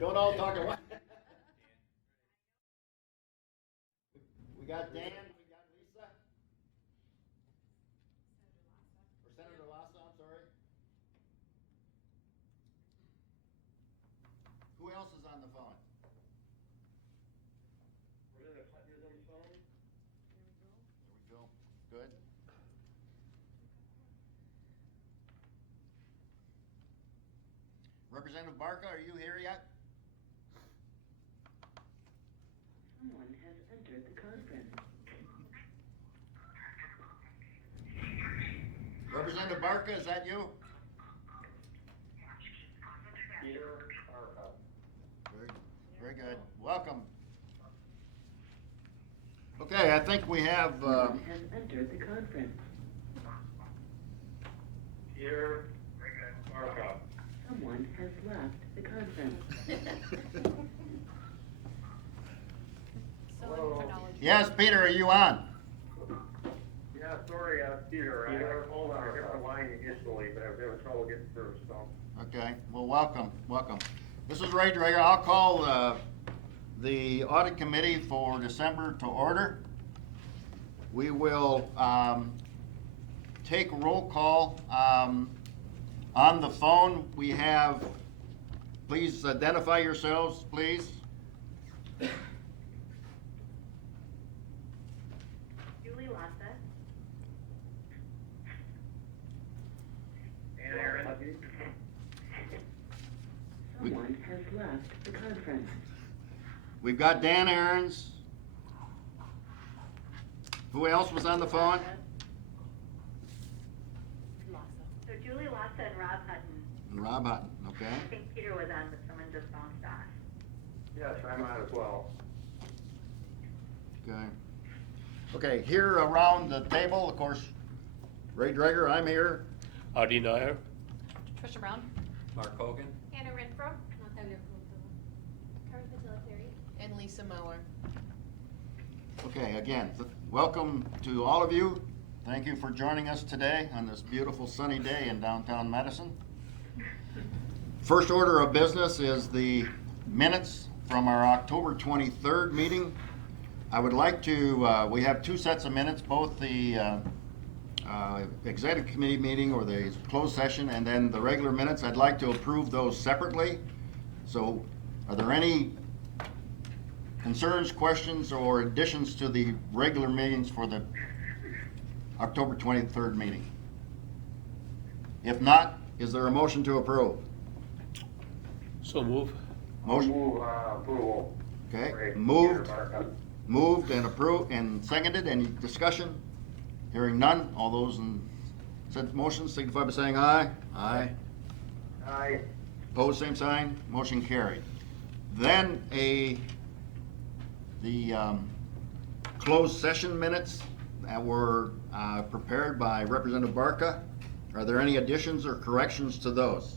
Don't all talk at once. We got Dan, we got Lisa. Or Senator Lassa, I'm sorry. Who else is on the phone? There we go. Good. Representative Barca, are you here yet? Someone has entered the conference. Representative Barca, is that you? Very good. Welcome. Okay, I think we have. Someone has entered the conference. Here, Barca. Someone has left the conference. Hello. Yes, Peter, are you on? Yeah, sorry, Peter. I hit the line initially, but I was having trouble getting through, so. Okay, well, welcome. This is Ray Drager. I'll call the audit committee for December to order. We will take roll call. On the phone, we have, please identify yourselves, please. Julie Lassa. And Aaron. Someone has left the conference. We've got Dan Aarons. Who else was on the phone? So Julie Lassa and Rob Hutton. And Rob Hutton, okay. I think Peter was on, but someone just bounced off. Yes, I'm on as well. Okay. Okay, here around the table, of course, Ray Drager, I'm here. Audie Nair. Trisha Brown. Mark Hogan. Anna Renfro. And Lisa Mauer. Okay, again, welcome to all of you. Thank you for joining us today on this beautiful sunny day in downtown Madison. First order of business is the minutes from our October 23rd meeting. I would like to, we have two sets of minutes, both the executive committee meeting or the closed session and then the regular minutes. I'd like to approve those separately. So are there any concerns, questions, or additions to the regular meetings for the October 23rd meeting? If not, is there a motion to approve? So move. Motion, Move, approval. okay, Ray, moved, Peter Barca. moved and approved and seconded. Any discussion? Hearing none, all those in said motion signify by saying aye. Aye. Aye. Opposed, same sign, motion carried. Then the closed session minutes that were prepared by Representative Barca. Are there any additions or corrections to those?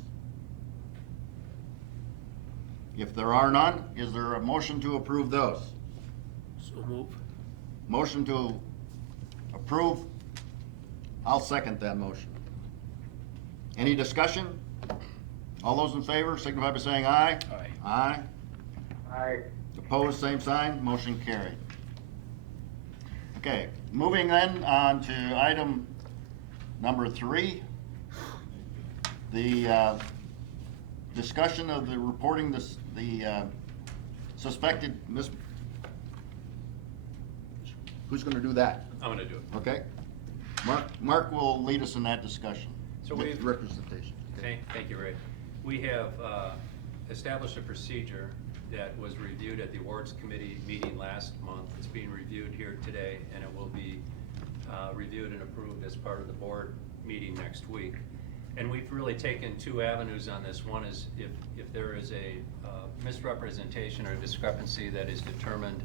If there are none, is there a motion to approve those? So move. Motion to approve, I'll second that motion. Any discussion? All those in favor signify by saying aye. Aye. Aye. Aye. Opposed, same sign, motion carried. Okay, moving then on to item number 3. The discussion of the reporting the suspected who's gonna do that? I'm gonna do it. Okay? Mark will lead us in that discussion. So with we've- representation. Okay. Thank you, Ray. We have established a procedure that was reviewed at the awards committee meeting last month. It's being reviewed here today, and it will be reviewed and approved as part of the board meeting next week. And we've really taken two avenues on this. One is if there is a misrepresentation or discrepancy that is determined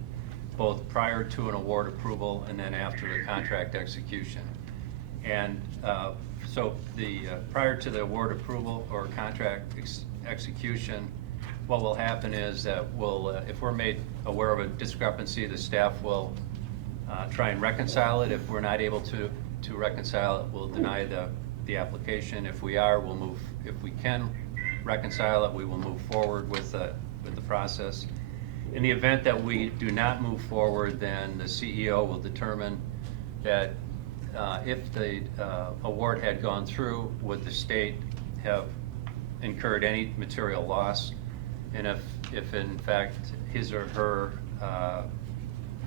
both prior to an award approval and then after the contract execution. And so the prior to the award approval or contract execution, what will happen is that we'll, if we're made aware of a discrepancy, the staff will try and reconcile it. If we're not able to reconcile it, we'll deny the application. If we are, we'll move, if we can reconcile it, we will move forward with the process. In the event that we do not move forward, then the CEO will determine that if the award had gone through, would the state have incurred any material loss? And if in fact his or her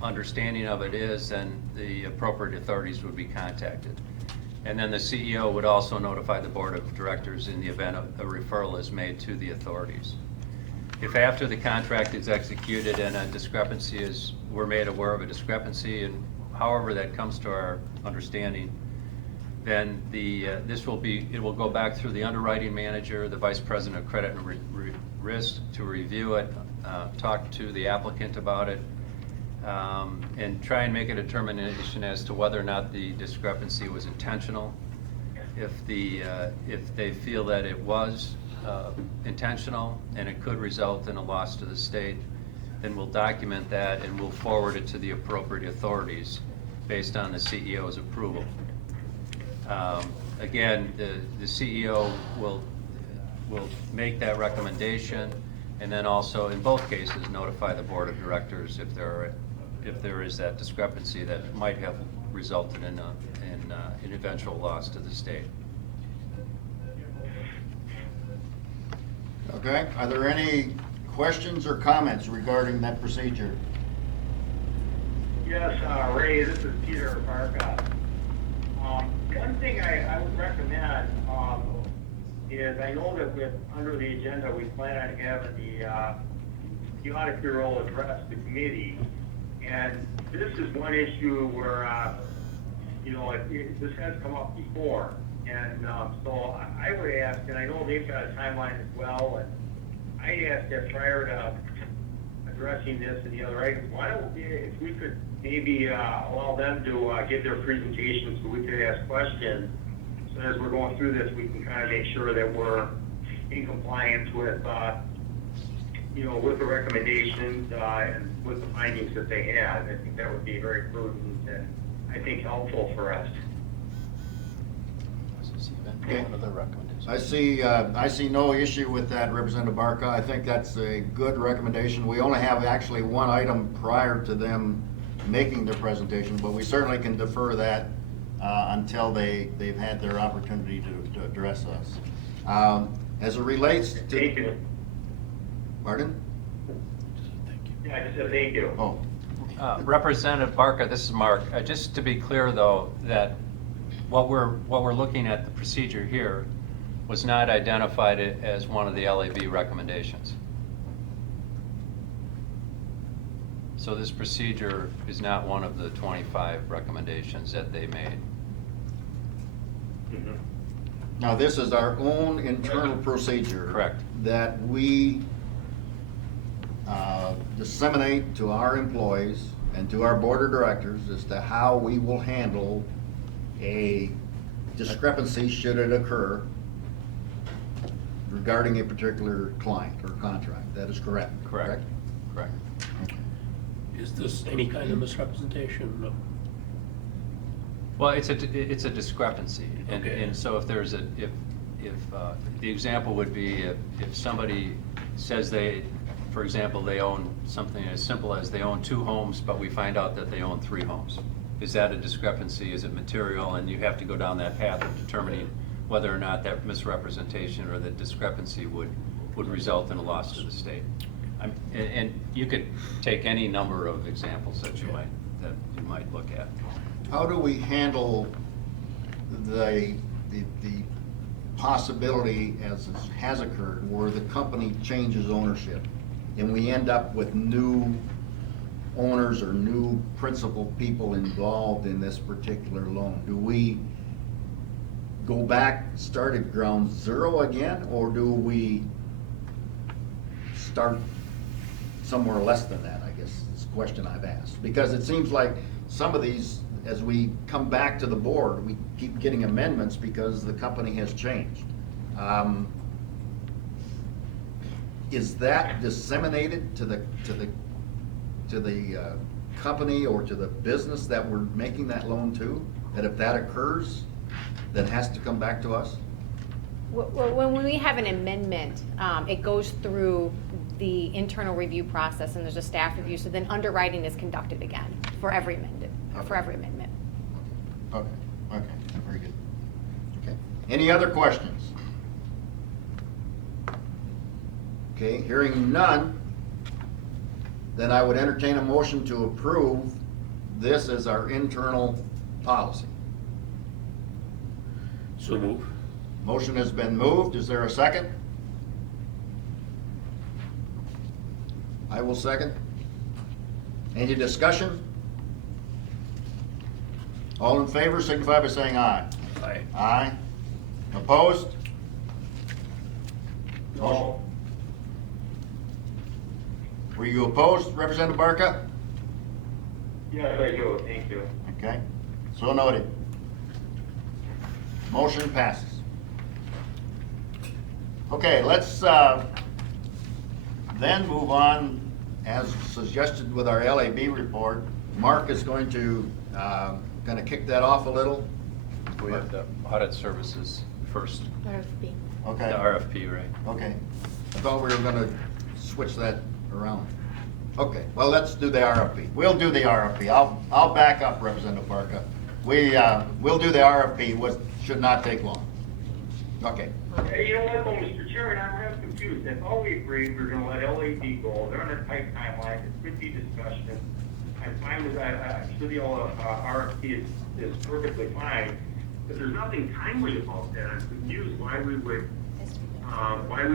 understanding of it is, then the appropriate authorities would be contacted. And then the CEO would also notify the board of directors in the event a referral is made to the authorities. If after the contract is executed and a discrepancy is, we're made aware of a discrepancy, and however that comes to our understanding, then it will go back through the underwriting manager, the vice president of credit and risk to review it, talk to the applicant about it, and try and make a determination as to whether or not the discrepancy was intentional. If they feel that it was intentional and it could result in a loss to the state, then we'll document that and we'll forward it to the appropriate authorities based on the CEO's approval. Again, the CEO will make that recommendation, and then also in both cases notify the board of directors if there is that discrepancy that might have resulted in an eventual loss to the state. Okay, are there any questions or comments regarding that procedure? Yes, Ray, this is Peter Barca. One thing I would recommend is, I know that under the agenda, we plan on having the audit bureau address the committee. And this is one issue where, this has come up before. And so I would ask, and I know they've got a timeline as well, and I asked that prior to addressing this and the other items, why don't we, if we could maybe allow them to give their presentation so we could ask questions. So as we're going through this, we can kind of make sure that we're in compliance with, with the recommendations and with the findings that they had. I think that would be very prudent and I think helpful for us. Okay. I see no issue with that, Representative Barca. I think that's a good recommendation. We only have actually one item prior to them making their presentation, but we certainly can defer that until they've had their opportunity to address us. As it relates to... Thank you. Pardon? Yeah, I just said thank you. Oh. Representative Barca, this is Mark. Just to be clear though, that what we're looking at, the procedure here, was not identified as one of the LAB recommendations. So this procedure is not one of the 25 recommendations that they made. Mm-hmm. Now, this is our own internal procedure. Correct. That we disseminate to our employees and to our board of directors as to how we will handle a discrepancy should it occur regarding a particular client or contract. That is correct. Correct. Correct. Okay. Is this any kind of misrepresentation? No. Well, it's a discrepancy, and Okay. and so if there's if the example would be if somebody says for example, they own something as simple as they own 2 homes, but we find out that they own 3 homes. Is that a discrepancy? Is it material? And you have to go down that path of determining whether or not that misrepresentation or that discrepancy would result in a loss to the state. And you could take any number of examples that you might look at. How do we handle the possibility, as has occurred, where the company changes ownership and we end up with new owners or new principal people involved in this particular loan? Do we go back, start at ground zero again, or do we start somewhere less than that, I guess is the question I've asked? Because it seems like some of these, as we come back to the board, we keep getting amendments because the company has changed. Is that disseminated to the company or to the business that we're making that loan to? That if that occurs, that has to come back to us? When we have an amendment, it goes through the internal review process and there's a staff review, so then underwriting is conducted again for every amendment, for every amendment. Okay, very good. Okay, any other questions? Okay, hearing none, then I would entertain a motion to approve this as our internal policy. So move. Motion has been moved, is there a second? I will second. Any discussion? All in favor signify by saying aye. Aye. Aye. Opposed? No. Were you opposed, Representative Barca? Yes, I do, thank you. Okay, so noted. Motion passes. Okay, let's then move on, as suggested with our LAB report. Mark is going to kind of kick that off a little. We have the audit services first, RFP. Okay. the RFP, right? Okay, I thought we were gonna switch that around. Okay, well, let's do the RFP. We'll do the RFP. I'll back up, Representative Barca. We'll do the RFP, which should not take long. Okay, Hey, you know what, though, Mr. Chairman, I'm kind of confused. If all we agreed we're gonna let LAD go, they're on a tight timeline, it could be discussion. I'm fine with that, I'm sure the RFP is perfectly fine, but there's nothing timely about that. I'm confused why we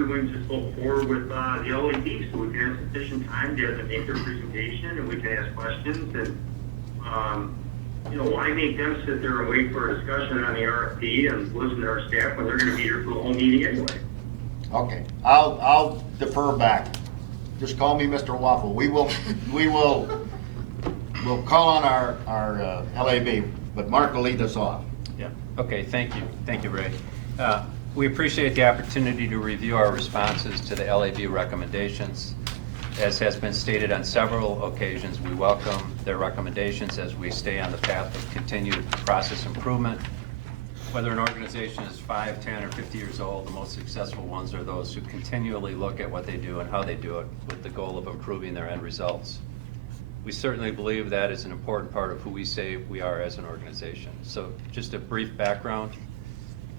wouldn't just go forward with the LAD, so we can have sufficient time to make their presentation and we can ask questions and, you know, why make them sit there and wait for a discussion on the RFP and listen to our staff when they're gonna be here for the whole meeting anyway? okay, I'll defer back. Just call me Mr. Waffle. We'll call on our LAB, but Mark will lead us off. Yeah, okay, thank you, Ray. We appreciate the opportunity to review our responses to the LAB recommendations. As has been stated on several occasions, we welcome their recommendations as we stay on the path of continued process improvement. Whether an organization is 5, 10, or 50 years old, the most successful ones are those who continually look at what they do and how they do it with the goal of improving their end results. We certainly believe that is an important part of who we say we are as an organization. So just a brief background.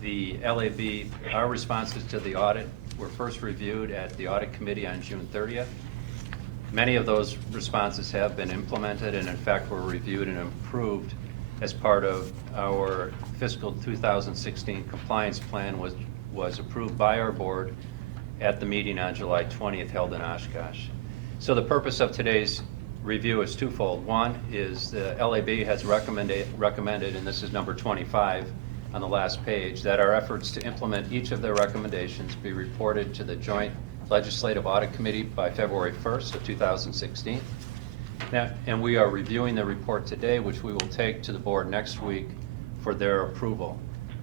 The LAB, our responses to the audit were first reviewed at the audit committee on June 30th. Many of those responses have been implemented and in fact were reviewed and improved as part of our fiscal 2016 compliance plan, which was approved by our board at the meeting on July 20th held in Oshkosh. So the purpose of today's review is twofold. One is the LAB has recommended, and this is number 25 on the last page, that our efforts to implement each of their recommendations be reported to the Joint Legislative Audit Committee by February 1st of 2016. Now, and we are reviewing the report today, which we will take to the board next week for their approval,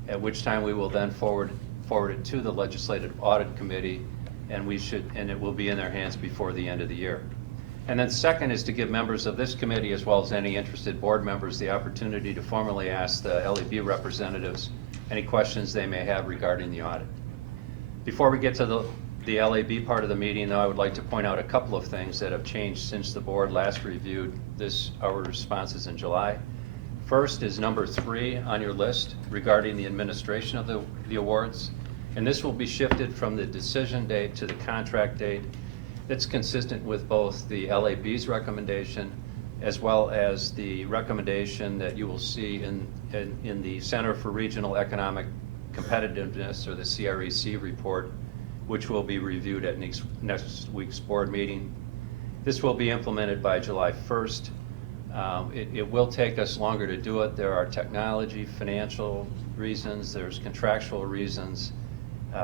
at which time we will then forward it to the Legislative Audit Committee, and it will be in their hands before the end of the year. And then second is to give members of this committee, as well as any interested board members, the opportunity to formally ask the LAB representatives any questions they may have regarding the audit. Before we get to the LAB part of the meeting, though, I would like to point out a couple of things that have changed since the board last reviewed our responses in July. First is number 3 on your list regarding the administration of the awards. And this will be shifted from the decision date to the contract date. That's consistent with both the LAB's recommendation as well as the recommendation that you will see in the Center for Regional Economic Competitiveness, or the CREC report, which will be reviewed at next week's board meeting. This will be implemented by July 1st. It will take us longer to do it. There are technology, financial reasons, there's contractual reasons,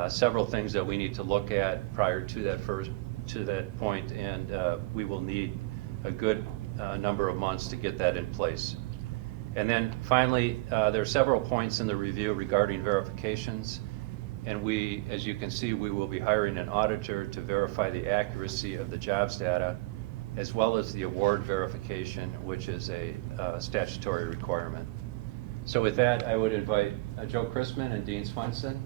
several things that we need to look at prior to that point, and we will need a good number of months to get that in place. And then finally, there are several points in the review regarding verifications, and as you can see, we will be hiring an auditor to verify the accuracy of the jobs data, as well as the award verification, which is a statutory requirement. So with that, I would invite Joe Chrisman and Dean Swenson,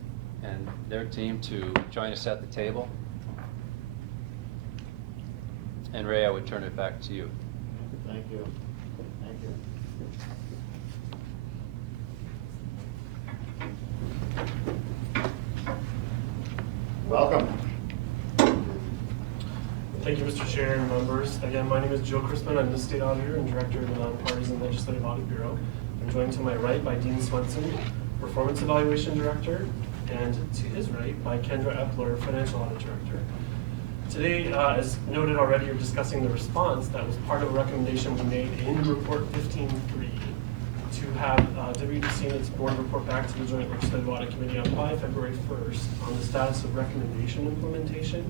and their team to join us at the table. And Ray, I would turn it back to you. Thank you. Thank you. Welcome. Thank you, Mr. Chair and members. Again, my name is Joe Crispin. I'm the State Auditor and Director of the Nonpartisan Legislative Audit Bureau. I'm joined to my right by Dean Swenson, Performance Evaluation Director, and to his right by Kendra Epler, Financial Audit Director. Today, as noted already, you're discussing the response that was part of a recommendation we made in Report 15.3 to have WEDC and its board report back to the Joint Legislative Audit Committee by February 1st on the status of recommendation implementation.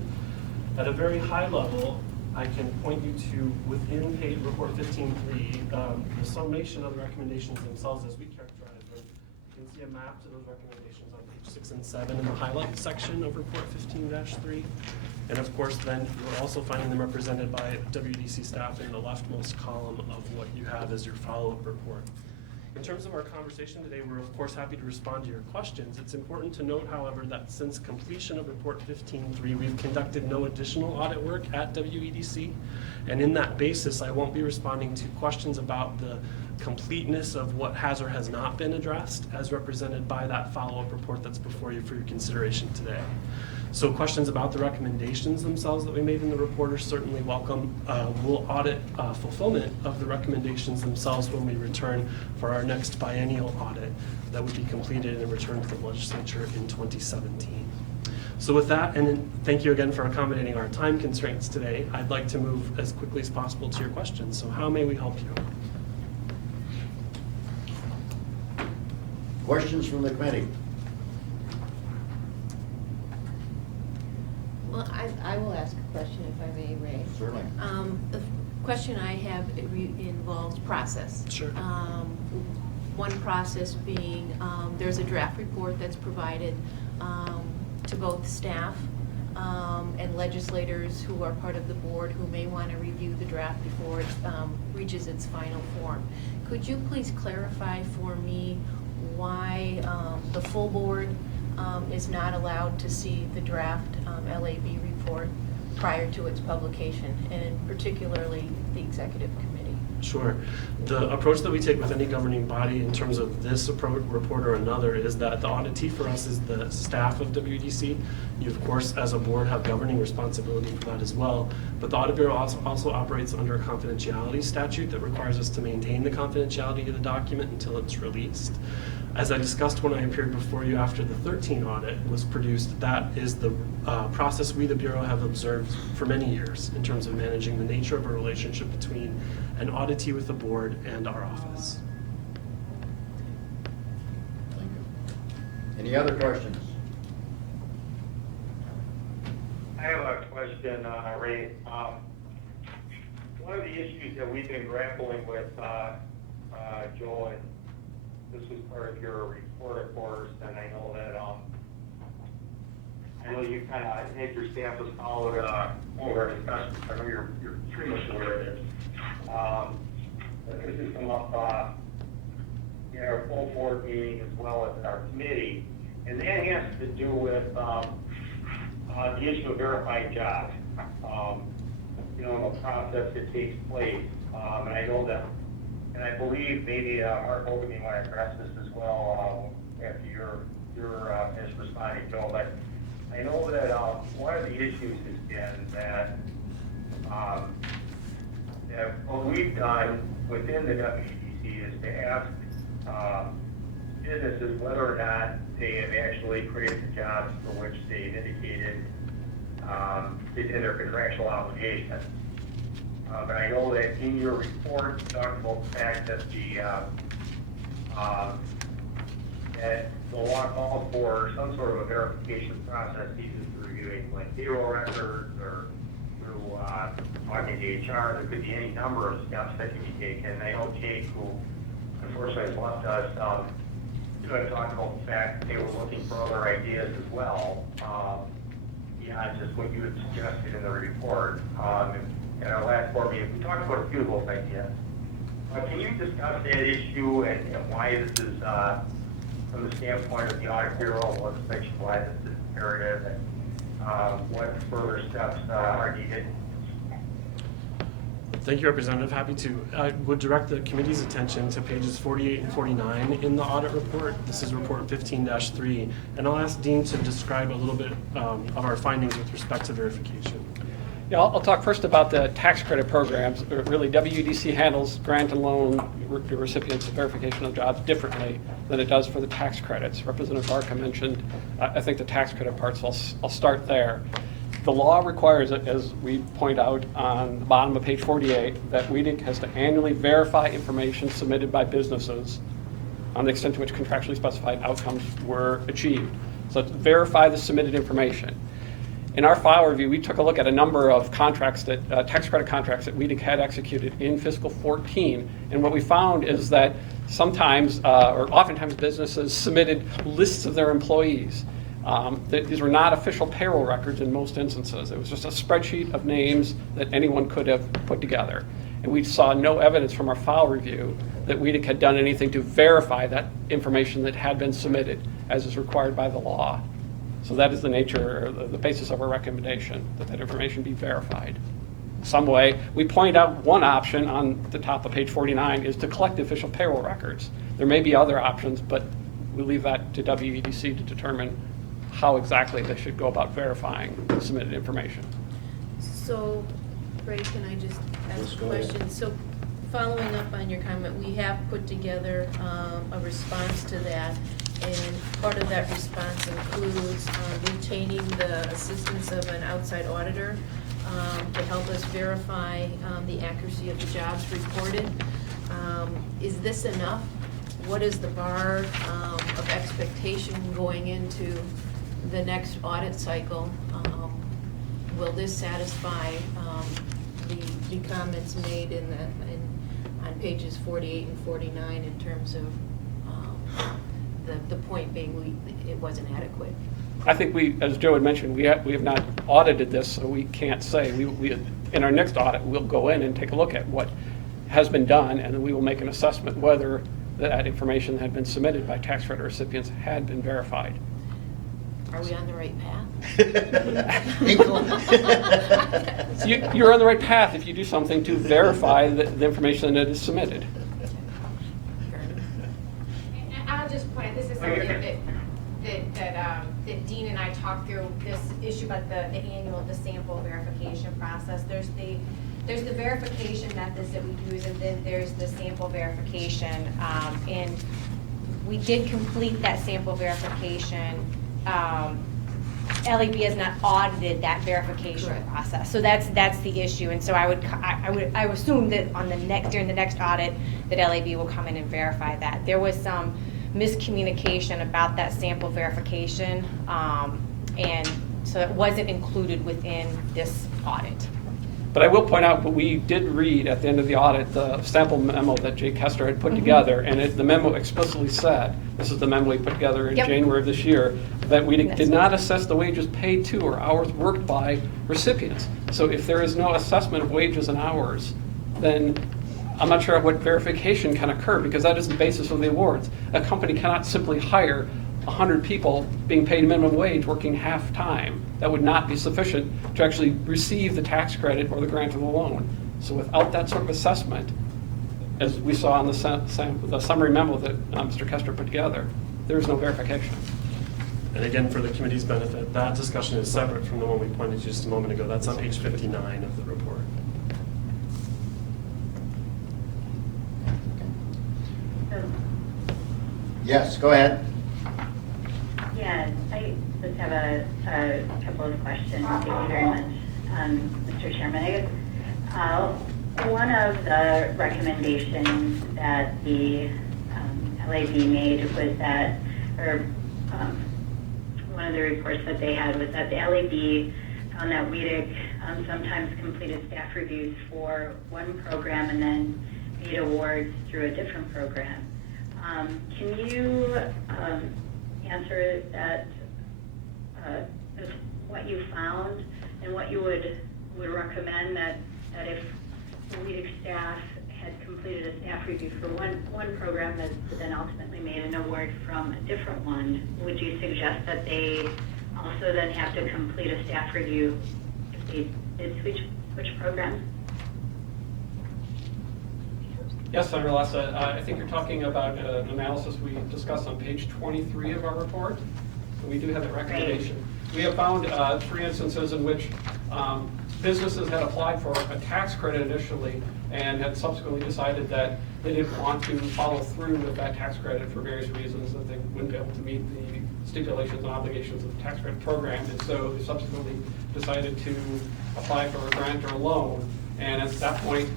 At a very high level, I can point you to within Report 15.3, the summation of the recommendations themselves as we characterize them. You can see a map to those recommendations on page 6 and 7 in the highlight section of Report 15-3. And of course, then you're also finding them represented by WEDC staff in the leftmost column of what you have as your follow-up report. In terms of our conversation today, we're of course happy to respond to your questions. It's important to note, however, that since completion of Report 15.3, we've conducted no additional audit work at WEDC. And in that basis, I won't be responding to questions about the completeness of what has or has not been addressed as represented by that follow-up report that's before you for your consideration today. So questions about the recommendations themselves that we made in the report are certainly welcome. We'll audit fulfillment of the recommendations themselves when we return for our next biennial audit that would be completed and returned to the legislature in 2017. So with that, and thank you again for accommodating our time constraints today, I'd like to move as quickly as possible to your questions. So how may we help you? Questions from the committee? Well, I will ask a question if I may, Ray. Certainly. The question I have involves process. Sure. One process being, there's a draft report that's provided to both staff and legislators who are part of the board who may want to review the draft before it reaches its final form. Could you please clarify for me why the full board is not allowed to see the draft LAB report prior to its publication, and particularly the executive committee? Sure. The approach that we take with any governing body in terms of this report or another is that the auditee for us is the staff of WEDC. You, of course, as a board, have governing responsibility for that as well. But the Audit Bureau also operates under a confidentiality statute that requires us to maintain the confidentiality of the document until it's released. As I discussed when I appeared before you after the 13 audit was produced, that is the process we, the Bureau, have observed for many years in terms of managing the nature of a relationship between an auditee with the board and our office. Thank you. Any other questions? I have a question, Ray. One of the issues that we've been grappling with, Joel, and this was part of your report, of course, and I know that I know you kind of, I think your staff has followed over our discussions. I know you're pretty much aware of it. But this has come up in our full board meeting as well as our committee, and that has to do with the issue of verifying jobs. The process that takes place, and I know that. And I believe maybe Mark Hogan may want to address this as well after you're finished responding, Joe. But I know that one of the issues has been that what we've done within the WEDC is to ask businesses whether or not they have actually created the jobs for which they've indicated in their contractual obligations. But I know that in your report, you talked about the fact that that the law calls for some sort of a verification process, either through reviewing like payroll records or through talking to HR. There could be any number of steps that can be taken. And I know Jake, who unfortunately has left us, had talked about the fact that they were looking for other ideas as well, beyond just what you had suggested in the report. In our last board meeting, we talked about a few of those ideas. Can you discuss that issue and why this is from the standpoint of the audit bureau, what makes why this is imperative, and what further steps are needed. Thank you, Representative. Happy to. I would direct the committee's attention to pages 48 and 49 in the audit report. This is report 15-3, and I'll ask Dean to describe a little bit of our findings with respect to verification. Yeah, I'll talk first about the tax credit programs. Really, WEDC handles grant and loan recipients of verification of jobs differently than it does for the tax credits. Representative Barca mentioned, I think, the tax credit parts, so I'll start there. The law requires, as we point out on the bottom of page 48, that WEDC has to annually verify information submitted by businesses on the extent to which contractually specified outcomes were achieved. So it's verify the submitted information. In our file review, we took a look at a number of contracts that, tax credit contracts that WEDC had executed in fiscal 14. And what we found is that sometimes, or oftentimes, businesses submitted lists of their employees. These were not official payroll records in most instances. It was just a spreadsheet of names that anyone could have put together. And we saw no evidence from our file review that WEDC had done anything to verify that information that had been submitted, as is required by the law. So that is the nature, or the basis of our recommendation, that that information be verified. Some way, we point out one option on the top of page 49 is to collect the official payroll records. There may be other options, but we leave that to WEDC to determine how exactly they should go about verifying the submitted information. So, Ray, can I just Yes, ask a go ahead. question? So, following up on your comment, we have put together a response to that, and part of that response includes retaining the assistance of an outside auditor to help us verify the accuracy of the jobs reported. Is this enough? What is the bar of expectation going into the next audit cycle? Will this satisfy the comments made on pages 48 and 49 in terms of the point being it wasn't adequate? I think we, as Joe had mentioned, we have not audited this, so we can't say. We in our next audit, we'll go in and take a look at what has been done, and then we will make an assessment whether that information that had been submitted by tax credit recipients had been verified. Are we on the right path? You're on the right path if you do something to verify the information that is submitted. And I'll just point out, this is something that Dean and I talked through, this issue about the sample verification process. There's the verification methods that we use, and then there's the sample verification. And we did complete that sample verification. LEB has not audited that verification process, so that's the issue. And so I would assume that during the next audit that LEB will come in and verify that. There was some miscommunication about that sample verification, and so it wasn't included within this audit. But I will point out, but we did read at the end of the audit the sample memo that Jake Hester had put together, and the memo explicitly said, this is the memo we put together in January of this year, that we did not assess the wages paid to or hours worked by recipients. So if there is no assessment of wages and hours, then I'm not sure what verification can occur, because that is the basis of the awards. A company cannot simply hire 100 people being paid minimum wage working half-time. That would not be sufficient to actually receive the tax credit or the grant of the loan. So without that sort of assessment, as we saw in the summary memo that Mr. Kester put together, there is no verification. And again, for the committee's benefit, that discussion is separate from the one we pointed to just a moment ago. That's on page 59 of the report. Yes, go ahead. Yeah, I just have a couple of questions. Thank you very much, Mr. Chairman. I guess one of the recommendations that the LAB made was that, or one of the reports that they had was that the LAB found that WEDC sometimes completed staff reviews for one program and then made awards through a different program. Can you answer that, what you found and what you would recommend that if the WEDC staff had completed a staff review for one program that then ultimately made an award from a different one, would you suggest that they also then have to complete a staff review if they did switch programs? Yes, Senator Lassa, I think you're talking about an analysis we discussed on page 23 of our report. So we do have a recommendation. We have found 3 instances in which businesses had applied for a tax credit initially and had subsequently decided that they didn't want to follow through with that tax credit for various reasons, that they wouldn't be able to meet the stipulations and obligations of the tax credit program. And so they subsequently decided to apply for a grant or a loan. And at that point,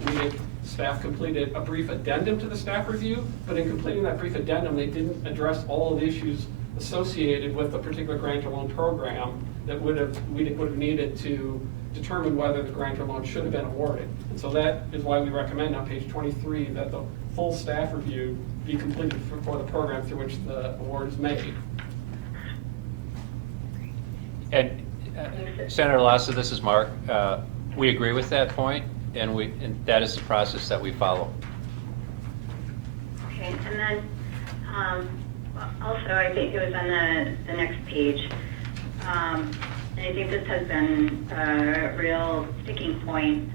staff completed a brief addendum to the staff review, but in completing that brief addendum, they didn't address all of the issues associated with the particular grant or loan program that would have needed to determine whether the grant or loan should have been awarded. And so that is why we recommend on page 23 that the full staff review be completed for the program through which the award is made. And Senator Lassa, this is Mark. We agree with that point, and that is the process that we follow. Okay, and then also I think it was on the next page. And I think this has been a real sticking point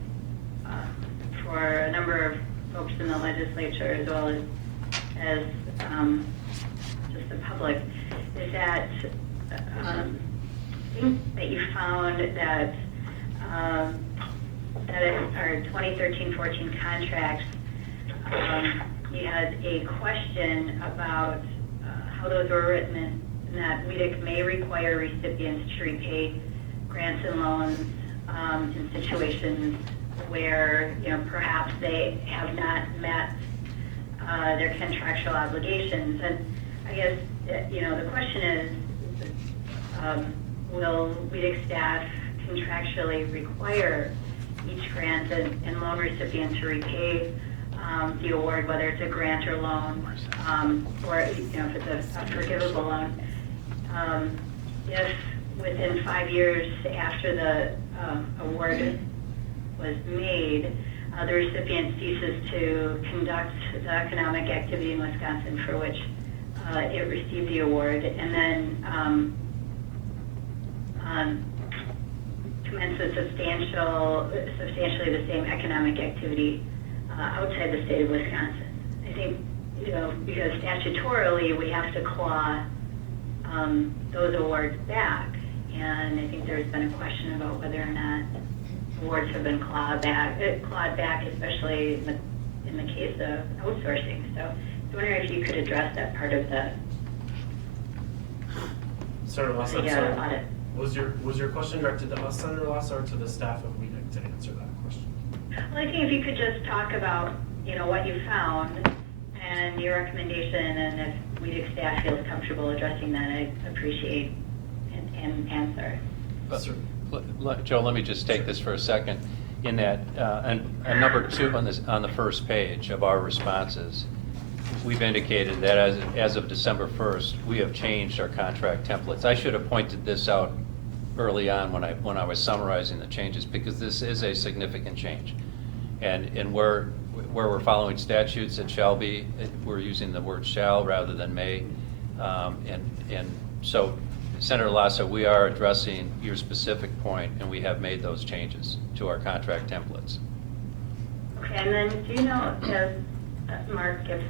for a number of folks in the legislature as well as just the public, is that I think that you found that that in our 2013-14 contracts, you had a question about how those were written, and that WEDC may require recipients to repay grants and loans in situations where, perhaps they have not met their contractual obligations. And I guess, the question is, will WEDC staff contractually require each grant and loan recipient to repay the award, whether it's a grant or loan, or if it's a forgivable loan, if within 5 years after the award was made, the recipient ceases to conduct the economic activity in Wisconsin for which it received the award, and then commences substantially the same economic activity outside the state of Wisconsin. I think, because statutorily we have to claw those awards back, and I think there's been a question about whether or not awards have been clawed back, especially in the case of outsourcing. So I was wondering if you could address that part of the Senator Lassa, I'm Yeah, sorry. audit. Was your question directed to us, Senator Lassa, or to the staff of WEDC to answer that question? Well, I think if you could just talk about, what you found and your recommendation, and if WEDC staff feels comfortable addressing that, I'd appreciate an answer. Joe, let me just take this for a second. In that, and number 2 on the first page of our responses, we've indicated that as of December 1st, we have changed our contract templates. I should have pointed this out early on when I was summarizing the changes, because this is a significant change. And where we're following statutes, it shall be, we're using the word shall rather than may. And so, Senator Lassa, we are addressing your specific point, and we have made those changes to our contract templates. Okay, and then do you know, Mark, if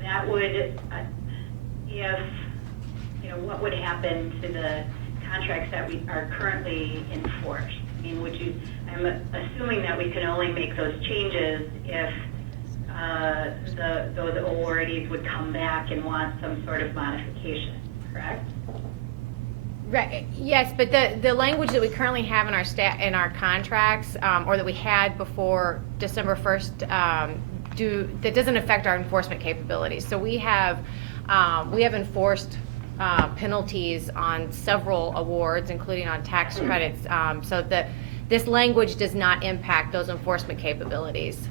that would, what would happen to the contracts that we are currently in force? I mean, I'm assuming that we can only make those changes if those awardees would come back and want some sort of modification, correct? Right, yes, but the language that we currently have in our contracts, or that we had before December 1st, that doesn't affect our enforcement capabilities. So we have enforced penalties on several awards, including on tax credits, so that this language does not impact those enforcement capabilities.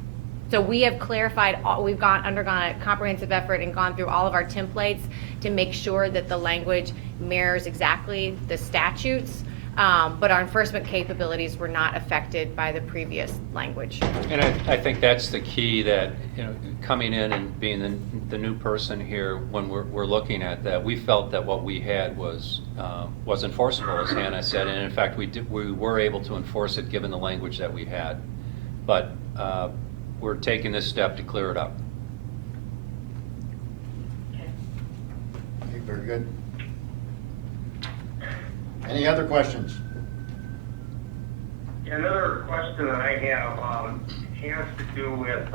So we have clarified, we've undergone a comprehensive effort and gone through all of our templates to make sure that the language mirrors exactly the statutes, But our enforcement capabilities were not affected by the previous language. And I think that's the key, that, you know, coming in and being the new person here, when we're looking at that, we felt that what we had was enforceable, as Hannah said, and in fact, we were able to enforce it given the language that we had. But we're taking this step to clear it up. Okay, very good. Any other questions? Another question that I have has to do with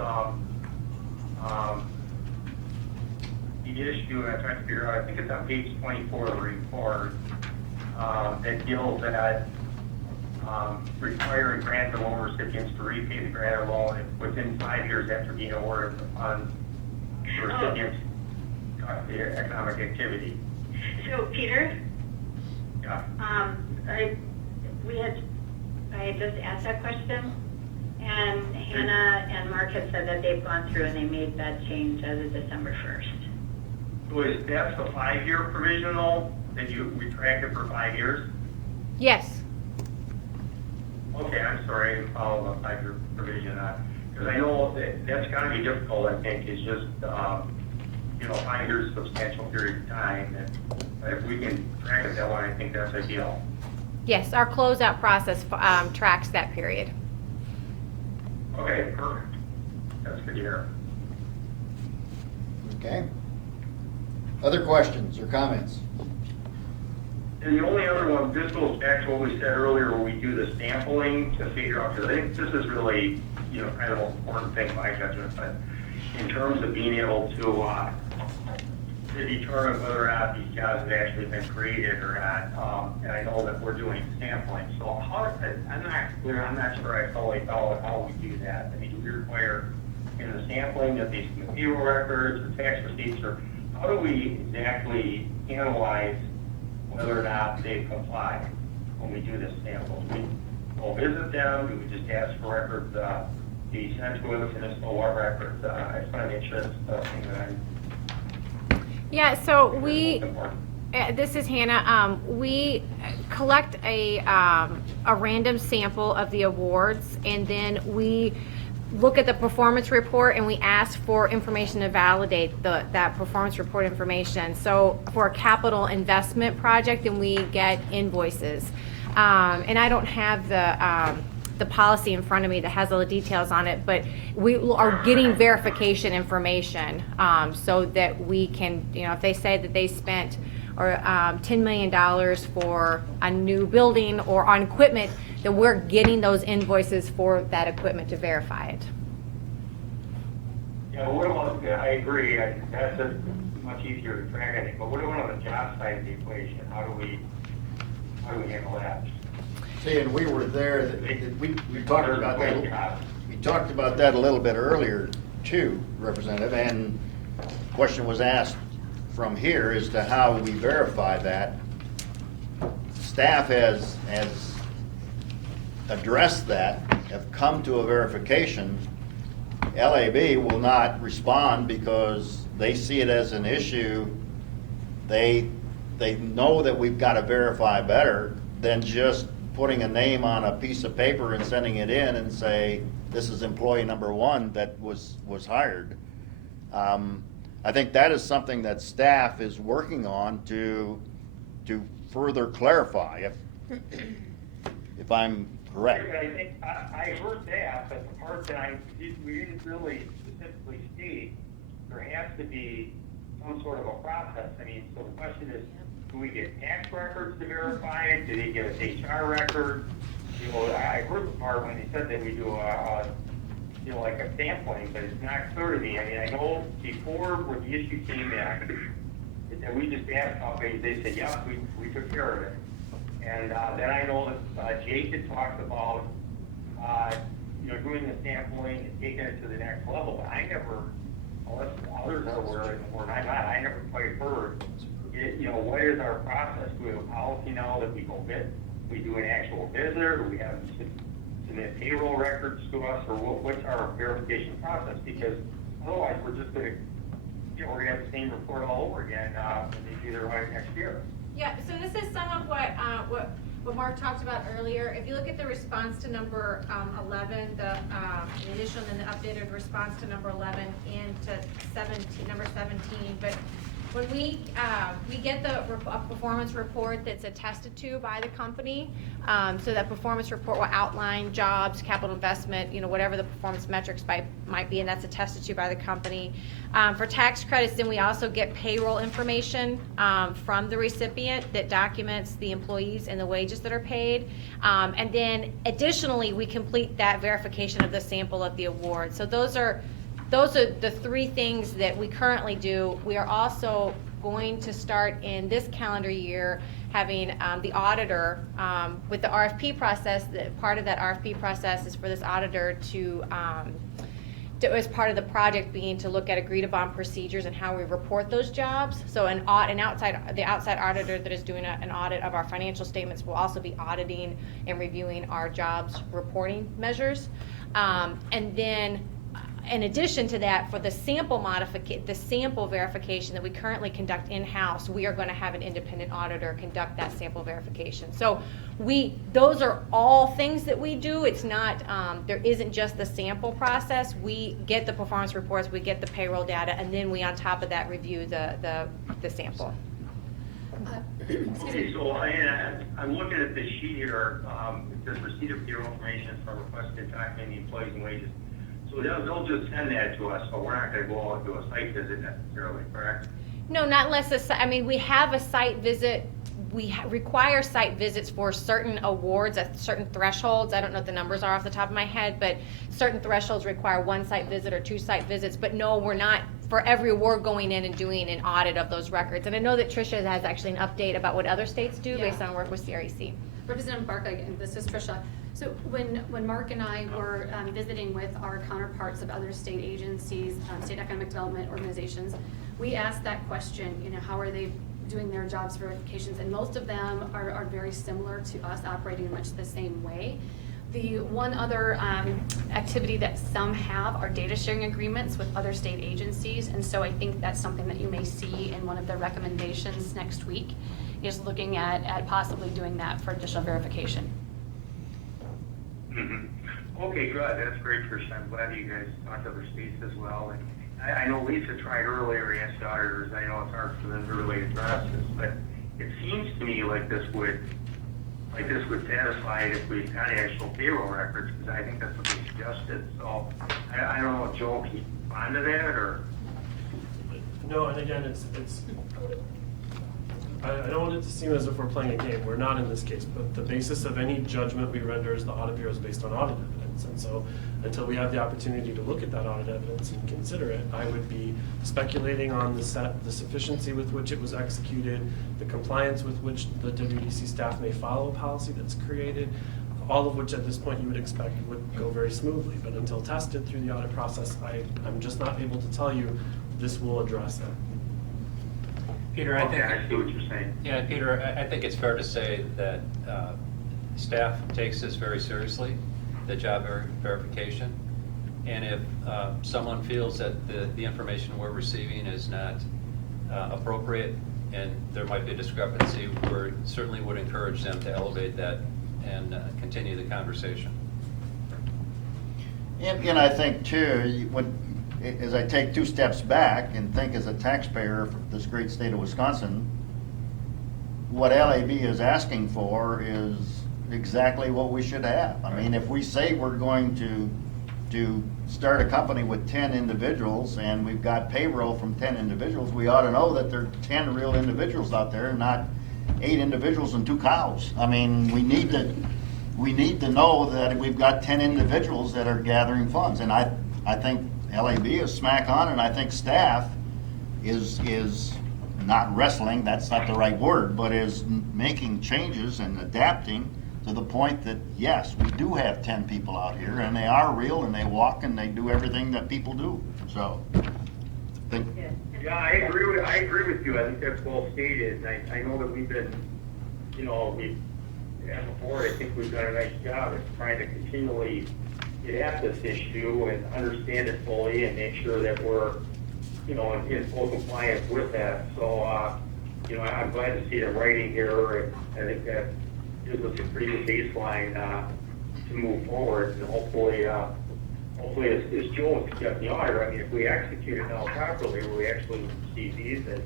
the issue, and I'm trying to figure out, I think it's on page 24 of the report, that deals at requiring grant or loan recipients to repay the grant or loan within 5 years after being awarded the funds to recipients' economic activity. So, Peter, Yeah. I had just asked that question, and Hannah and Mark had said that they've gone through and they made that change as of December 1st. So is that the 5-year provision though, that you retract it for 5 years? Yes. Okay, I'm sorry, I didn't follow the 5-year provision, because I know that's gotta be difficult, I think, it's just, 5 years is a substantial period of time, and if we can track it that way, I think that's ideal. Yes, our closeout process tracks that period. Okay, perfect. That's good to hear. Okay. Other questions or comments? And the only other one, this goes back to what we said earlier, when we do the sampling to figure out, because I think this is really, kind of an important thing by judgment, but in terms of being able to determine whether or not these jobs have actually been created or not, and I know that we're doing sampling, so I'm not clear, I'm not sure I fully follow how we do that. I mean, do we require in the sampling that these payroll records or tax receipts, or how do we exactly analyze whether or not they've complied when we do this sample? Do we go visit them? Do we just ask for records to be sent to us, and if so, what records? I just want to make sure that's the thing that I'm... Yeah, so this is Hannah. We collect a random sample of the awards, and then we look at the performance report and we ask for information to validate that performance report information. So for a capital investment project, then we get invoices. And I don't have the policy in front of me that has all the details on it, but we are getting verification information so that we can, if they say that they spent $10 million for a new building or on equipment, then we're getting those invoices for that equipment to verify it. Yeah, what about, I agree, that's much easier to track, I think, but what about on the job side of the equation? How do we handle that? See, and we were there, we talked about that. We talked about that a little bit earlier too, Representative, and the question was asked from here as to how we verify that. Staff has addressed that, have come to a verification. LAB will not respond because they see it as an issue. They know that we've got to verify better than just putting a name on a piece of paper and sending it in and say, this is employee number 1 that was hired. I think that is something that staff is working on to further clarify, if I'm correct. I think I heard that, but the part that we didn't really specifically state, there has to be some sort of a process. I mean, so the question is, do we get tax records to verify it? Do they get us HR records? I heard the part when they said that we do like a sampling, but it's not clear to me. I mean, I know before when the issue came in, that we just asked companies, they said, yeah, we took care of it. And then I know that Jake had talked about, doing the sampling and taking it to the next level, but I never, unless others are aware of it, or I'm not, I never quite heard, what is our process? Do we have a policy now that we go we do an actual visit, or we have submit payroll records to us, or what's our verification process? Because otherwise, we're just going to, we're going to have the same report all over again when they do their audit next year. Yeah, so this is some of what Mark talked about earlier, if you look at the response to number 11, the initial and then the updated response to number 11 and to number 17, but when we get a performance report that's attested to by the company, so that performance report will outline jobs, capital investment, whatever the performance metrics might be, and that's attested to by the company. For tax credits, then we also get payroll information from the recipient that documents the employees and the wages that are paid. And then additionally, we complete that verification of the sample of the award. So those are the three things that we currently do. We are also going to start in this calendar year having the auditor with the RFP process. Part of that RFP process is for this auditor to as part of the project being to look at agreed upon procedures and how we report those jobs. So the outside auditor that is doing an audit of our financial statements will also be auditing and reviewing our jobs reporting measures. And then in addition to that, for the sample verification that we currently conduct in-house, we are going to have an independent auditor conduct that sample verification. So those are all things that we do. It's not, there isn't just the sample process. We get the performance reports, we get the payroll data, and then we on top of that review the sample. Okay, so I'm looking at this sheet here. It says receipt of payroll information from requested documenting employees and wages. So they'll just send that to us, so we're not going to go out to a site visit necessarily, correct? No, not unless we have a site visit. We require site visits for certain awards at certain thresholds. I don't know what the numbers are off the top of my head, but certain thresholds require one site visit or two site visits. But no, we're not for every award going in and doing an audit of those records. And I know that Tricia has actually an update about what other states do based on work with CREC. Representative Barca, again, this is Tricia. So when Mark and I were visiting with our counterparts of other state agencies, state economic development organizations, we asked that question, how are they doing their jobs verifications? And most of them are very similar to us, operating in much the same way. The one other activity that some have are data sharing agreements with other state agencies. And so I think that's something that you may see in one of the recommendations next week, is looking at possibly doing that for additional verification. Mm-hmm. Okay, good. That's great, Tricia. I'm glad you guys talked to other states as well. And I know Lisa tried earlier to ask the auditors. I know it's hard for them to really address this, but it seems to me like this would satisfy it if we had actual payroll records, because I think that's what they suggested. So I don't know if Joe can respond to that or. No, and again, I don't want it to seem as if we're playing a game. We're not in this case, but the basis of any judgment we render as the audit bureau is based on audit evidence. And so until we have the opportunity to look at that audit evidence and consider it, I would be speculating on the sufficiency with which it was executed, the compliance with which the WDC staff may follow a policy that's created, all of which at this point you would expect would go very smoothly. But until tested through the audit process, I'm just not able to tell you this will address it. Peter, I think. I see what you're saying. Yeah, Peter, I think it's fair to say that staff takes this very seriously, the job verification. And if someone feels that the information we're receiving is not appropriate and there might be a discrepancy, we certainly would encourage them to elevate that and continue the conversation. And I think too, as I take two steps back and think as a taxpayer of this great state of Wisconsin, what LAB is asking for is exactly what we should have. I mean, if we say we're going to start a company with 10 individuals and we've got payroll from 10 individuals, we ought to know that there are 10 real individuals out there, not 8 individuals and 2 cows. I mean, we need to know that we've got 10 individuals that are gathering funds. And I think LAB is smack on, and I think staff is not wrestling, that's not the right word, but is making changes and adapting to the point that, yes, we do have 10 people out here, and they are real, and they walk, and they do everything that people do. So, Yeah, I agree with you. I think that's well stated. I know that we've been, as a board, I think we've done a nice job of trying to continually get at this issue and understand it fully and make sure that we're, in full compliance with that. So, I'm glad to see it in writing here, and I think that gives us a pretty good baseline to move forward, and hopefully, as Joel suggested, the auditor, I mean, if we execute it now properly, where we actually receive these and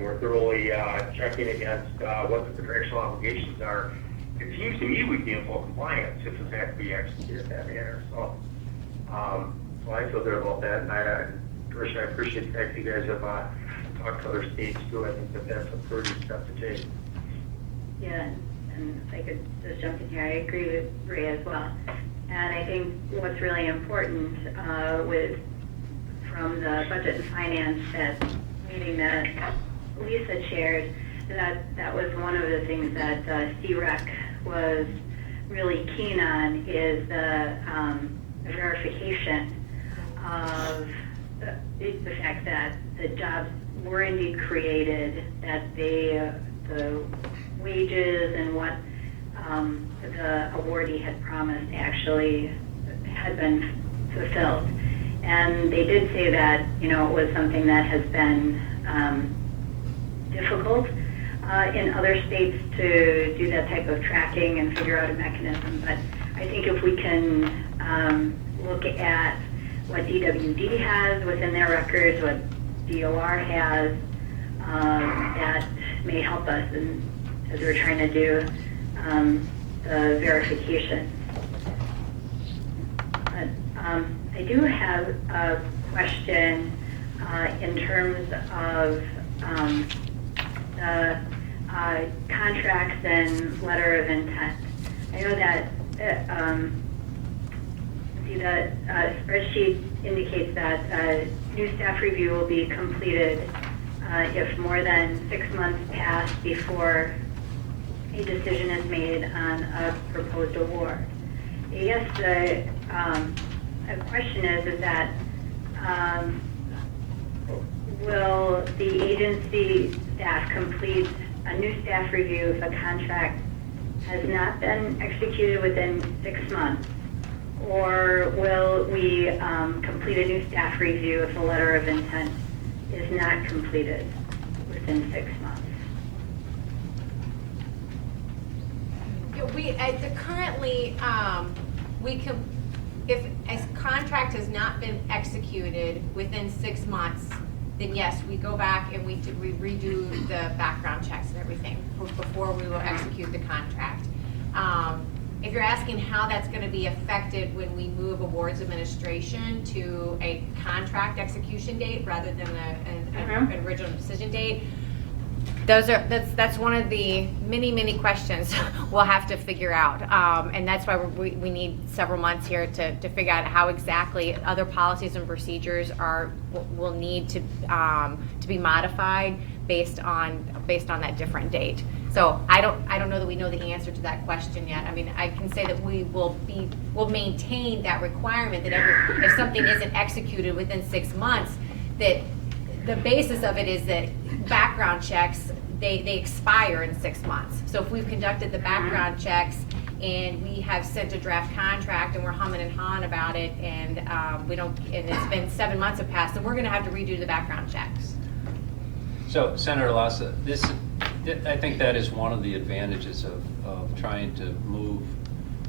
we're thoroughly checking against what the contractual obligations are, it seems to me we'd be in full compliance if in fact we execute it that manner. So, so I feel good about that, and Tricia, I appreciate the fact you guys have talked to other states too. I think that that's a pretty step to take. Yeah, and if I could just jump in here, I agree with Ray as well. And I think what's really important from the Budget and Finance meeting that Lisa chaired, that was one of the things that CREC was really keen on, is the verification of the fact that the jobs were indeed created, that the wages and what the awardee had promised actually had been fulfilled. And they did say that, it was something that has been difficult in other states to do that type of tracking and figure out a mechanism. But I think if we can look at what DWD has within their records, what DOR has, that may help us as we're trying to do the verification. But I do have a question in terms of the contracts and letter of intent. I know that the spreadsheet indicates that new staff review will be completed if more than 6 months pass before a decision is made on a proposed award. I guess the question is that will the agency staff complete a new staff review if a contract has not been executed within 6 months? Or will we complete a new staff review if a letter of intent is not completed within 6 months? Currently, if a contract has not been executed within 6 months, then yes, we go back and we redo the background checks and everything before we will execute the contract. If you're asking how that's going to be affected when we move awards administration to a contract execution date rather than an original decision date, that's one of the many questions we'll have to figure out, and that's why we need several months here to figure out how exactly other policies and procedures will need to be modified based on that different date. So I don't know that we know the answer to that question yet. I mean, I can say that we'll maintain that requirement that if something isn't executed within 6 months, that the basis of it is that background checks, they expire in 6 months. So if we've conducted the background checks and we have sent a draft contract and we're humming and hawing about it, and and it's been 7 months have passed, then we're going to have to redo the background checks. So, Senator Lassa, I think that is one of the advantages of trying to move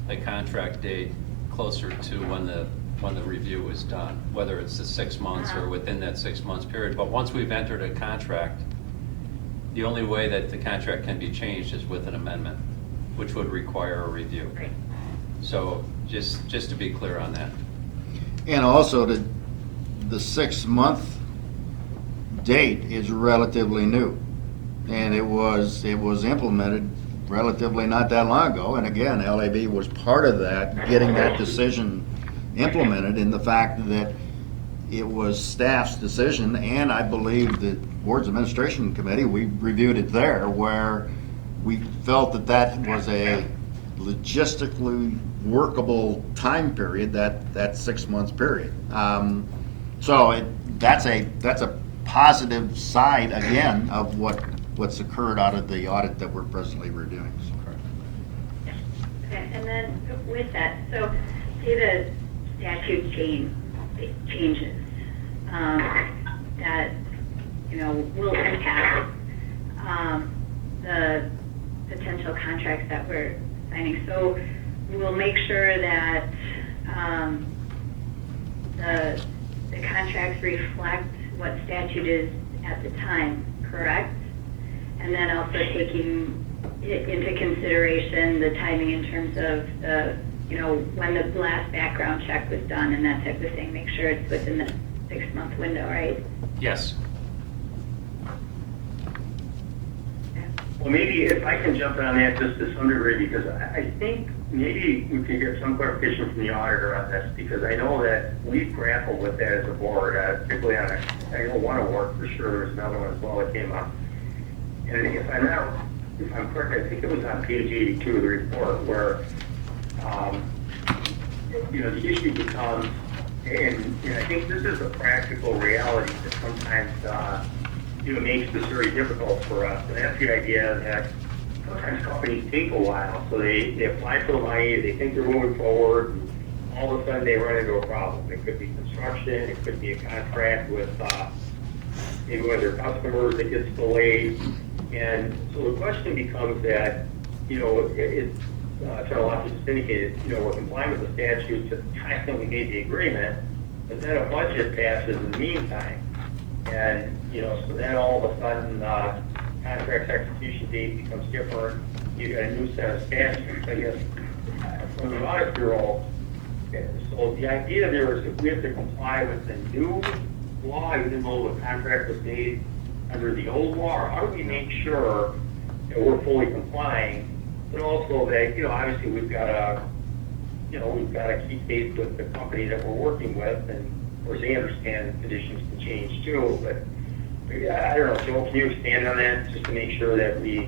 a contract date closer to when the review is done, whether it's the 6 months or within that 6 months period. But once we've entered a contract, the only way that the contract can be changed is with an amendment, which would require a review. Right. So just to be clear on that. And also the 6 month date is relatively new, and it was implemented relatively not that long ago. And again, LAB was part of that, getting that decision implemented, in the fact that it was staff's decision, and I believe the Board's Administration Committee, we reviewed it there, where we felt that was a logistically workable time period, that 6 months period. So that's a positive side, again, of what's occurred out of the audit that we're presently reviewing. Okay, and then with that, so say the statute changes that will impact the potential contracts that we're signing. So we'll make sure that the contracts reflect what statute is at the time, correct? And then also taking into consideration the timing in terms of the, when the last background check was done and that type of thing. Make sure it's within the 6-month window, right? Yes. Well, maybe if I can jump in on that just to some degree, because I think maybe we can get some clarification from the auditor on this, because I know that we've grappled with that as a board, particularly on I know one award for sure, there's another one as well that came up. And if I'm correct, I think it was on page 82 of the report where, the issue becomes, and I think this is a practical reality that sometimes, makes this very difficult for us. And that's the idea that sometimes companies take a while. So they apply for the money, they think they're moving forward, and all of a sudden they run into a problem. It could be construction, it could be a contract with maybe one of their customers that gets delayed. And so the question becomes that, Charles Loftus just indicated, we're complying with the statute to the time that we made the agreement, but then a budget passes in the meantime. And, so then all of a sudden, contract execution date becomes different. You got a new set of statutes, I guess, from the audit bureau. So the idea there is if we have to comply with the new law, even though the contract was made under the old law, how do we make sure that we're fully complying? But also that, obviously we've got to keep pace with the company that we're working with, and of course they understand conditions can change too. But I don't know, Joel, can you expand on that just to make sure that we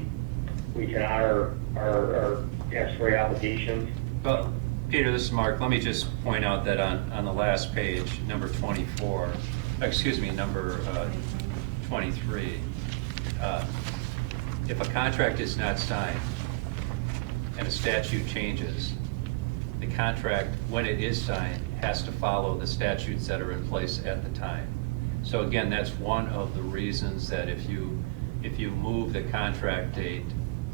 can honor our statutory obligations? Well, Peter, this is Mark. Let me just point out that on the last page, number 24, number 23, if a contract is not signed and a statute changes, the contract, when it is signed, has to follow the statutes that are in place at the time. So again, that's one of the reasons that if you move the contract date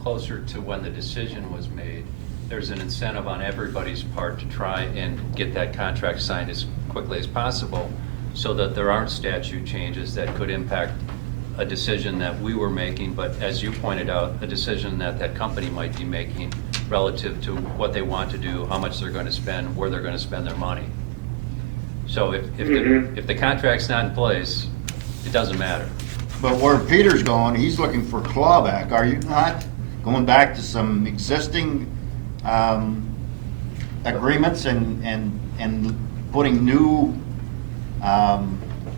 closer to when the decision was made, there's an incentive on everybody's part to try and get that contract signed as quickly as possible so that there aren't statute changes that could impact a decision that we were making, but as you pointed out, a decision that that company might be making relative to what they want to do, how much they're going to spend, where they're going to spend their money. So if the contract's not in place, it doesn't matter. But where Peter's going, he's looking for clawback. Are you not going back to some existing agreements and putting new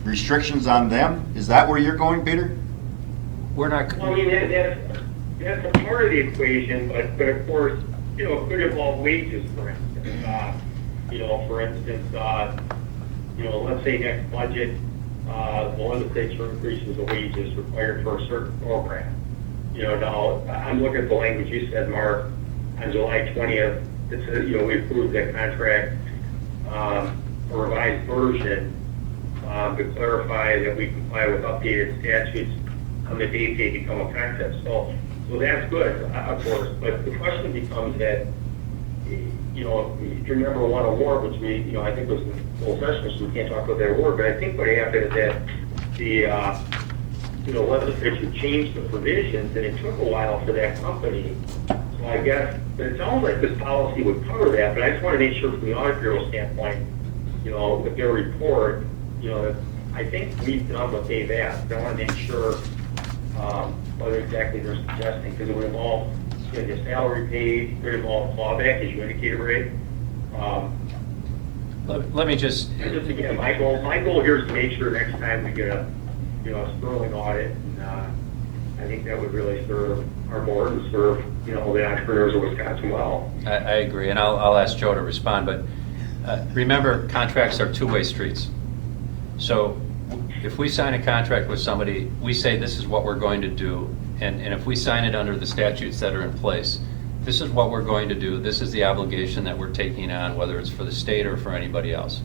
restrictions on them? Is that where you're going, Peter? We're not. Well, I mean, that's a part of the equation, but of course, it could involve wages, for instance. Let's say next budget, the legislature increases the wages required for a certain program. Now, I'm looking at the language you said, Mark, on July 20th, it says, we approved that contract, a revised version, to clarify that we comply with updated statutes on the date they become a concept. So that's good, of course, but the question becomes that, if you remember one award, which I think was in full session, so we can't talk about that award, but I think what happened is that the legislature changed the provisions, and it took a while for that company. So I guess, but it sounds like this policy would cover that, but I just want to make sure from the audit bureau standpoint, with their report, I think we've done what they've asked. I want to make sure what exactly they're suggesting, because it would involve the salary paid, it would involve clawback, as you indicated, Ray. Let me just. And just again, my goal here is to make sure next time we get a sterling audit, and I think that would really serve our board and serve the entrepreneurs of Wisconsin well. I agree, and I'll ask Joe to respond, but remember, contracts are two-way streets. So if we sign a contract with somebody, we say this is what we're going to do, and if we sign it under the statutes that are in place, this is what we're going to do, this is the obligation that we're taking on, whether it's for the state or for anybody else.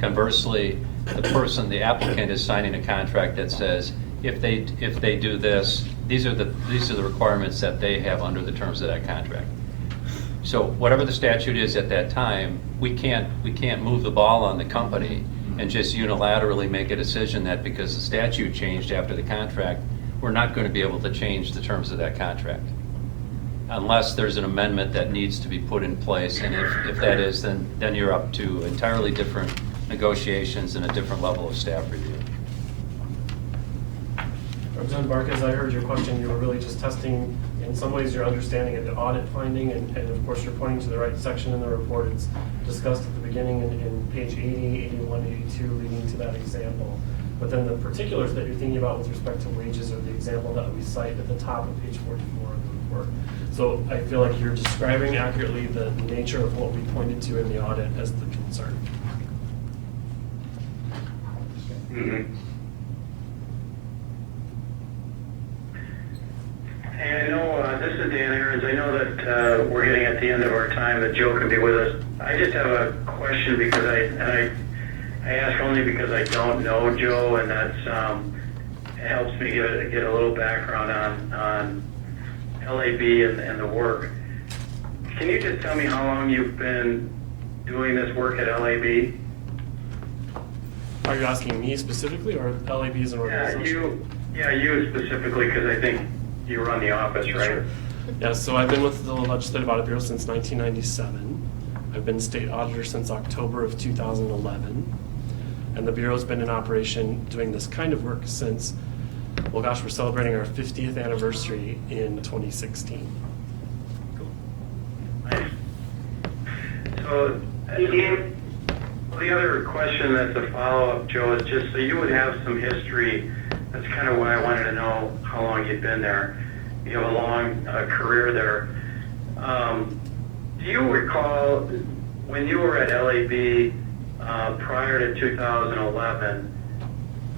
Conversely, the applicant is signing a contract that says, if they do this, these are the requirements that they have under the terms of that contract. So whatever the statute is at that time, we can't move the ball on the company and just unilaterally make a decision that because the statute changed after the contract, we're not going to be able to change the terms of that contract. Unless there's an amendment that needs to be put in place, and if that is, then you're up to entirely different negotiations and a different level of staff review. Representative Marquez, I heard your question. You were really just testing, in some ways, your understanding of the audit finding, and of course, you're pointing to the right section in the report. It's discussed at the beginning in page 80, 81, 82, leading to that example. But then the particulars that you're thinking about with respect to wages are the example that we cite at the top of page 44 of the report. So I feel like you're describing accurately the nature of what we pointed to in the audit as the concern. And I know, this is Dan Aarons. I know that we're getting at the end of our time, that Joe can be with us. I just have a question because I ask only because I don't know Joe, and that's it helps me get a little background on LAB and the work. Can you just tell me how long you've been doing this work at LAB? Are you asking me specifically, or LAB as an organization? You specifically, because I think you run the office, right? Sure. Yeah, so I've been with the Legislative Audit Bureau since 1997. I've been state auditor since October of 2011. And the Bureau's been in operation doing this kind of work since, well, gosh, we're celebrating our 50th anniversary in 2016. Cool. Nice. So, the other question that's a follow-up, Joe, is just so you would have some history. That's kind of why I wanted to know how long you'd been there. You have a long career there. Do you recall when you were at LAB prior to 2011,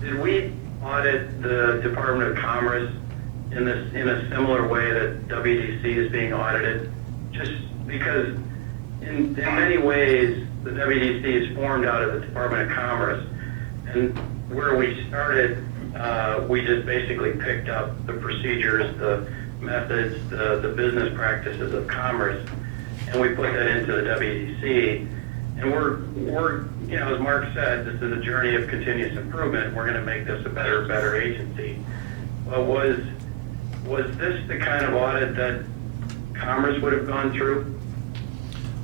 did we audit the Department of Commerce in a similar way that WEDC is being audited? Just because in many ways the WEDC is formed out of the Department of Commerce, and where we started, we just basically picked up the procedures, the methods, the business practices of Commerce, and we put that into the WEDC. And we're you know, as Mark said, this is a journey of continuous improvement. We're going to make this a better agency. But was this the kind of audit that Commerce would have gone through?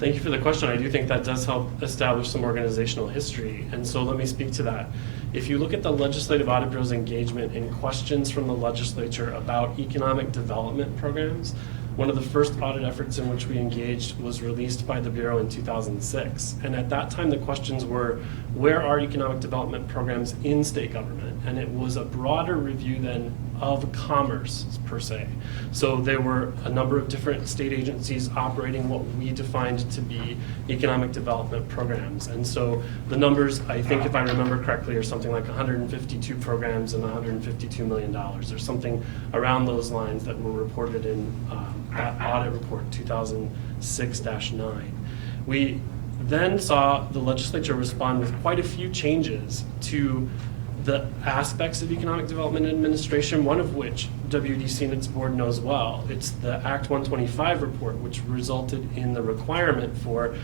Thank you for the question. I do think that does help establish some organizational history. And so let me speak to that. If you look at the Legislative Audit Bureau's engagement in questions from the legislature about economic development programs, one of the first audit efforts in which we engaged was released by the Bureau in 2006. And at that time, the questions were, where are economic development programs in state government? And it was a broader review than of commerce, per se. So there were a number of different state agencies operating what we defined to be economic development programs. And so the numbers, I think if I remember correctly, are something like 152 programs and $152 million. There's something around those lines that were reported in that audit report 2006-9. We then saw the legislature respond with quite a few changes to the aspects of economic development administration, one of which WEDC and its board knows well. It's the Act 125 report, which resulted in the requirement for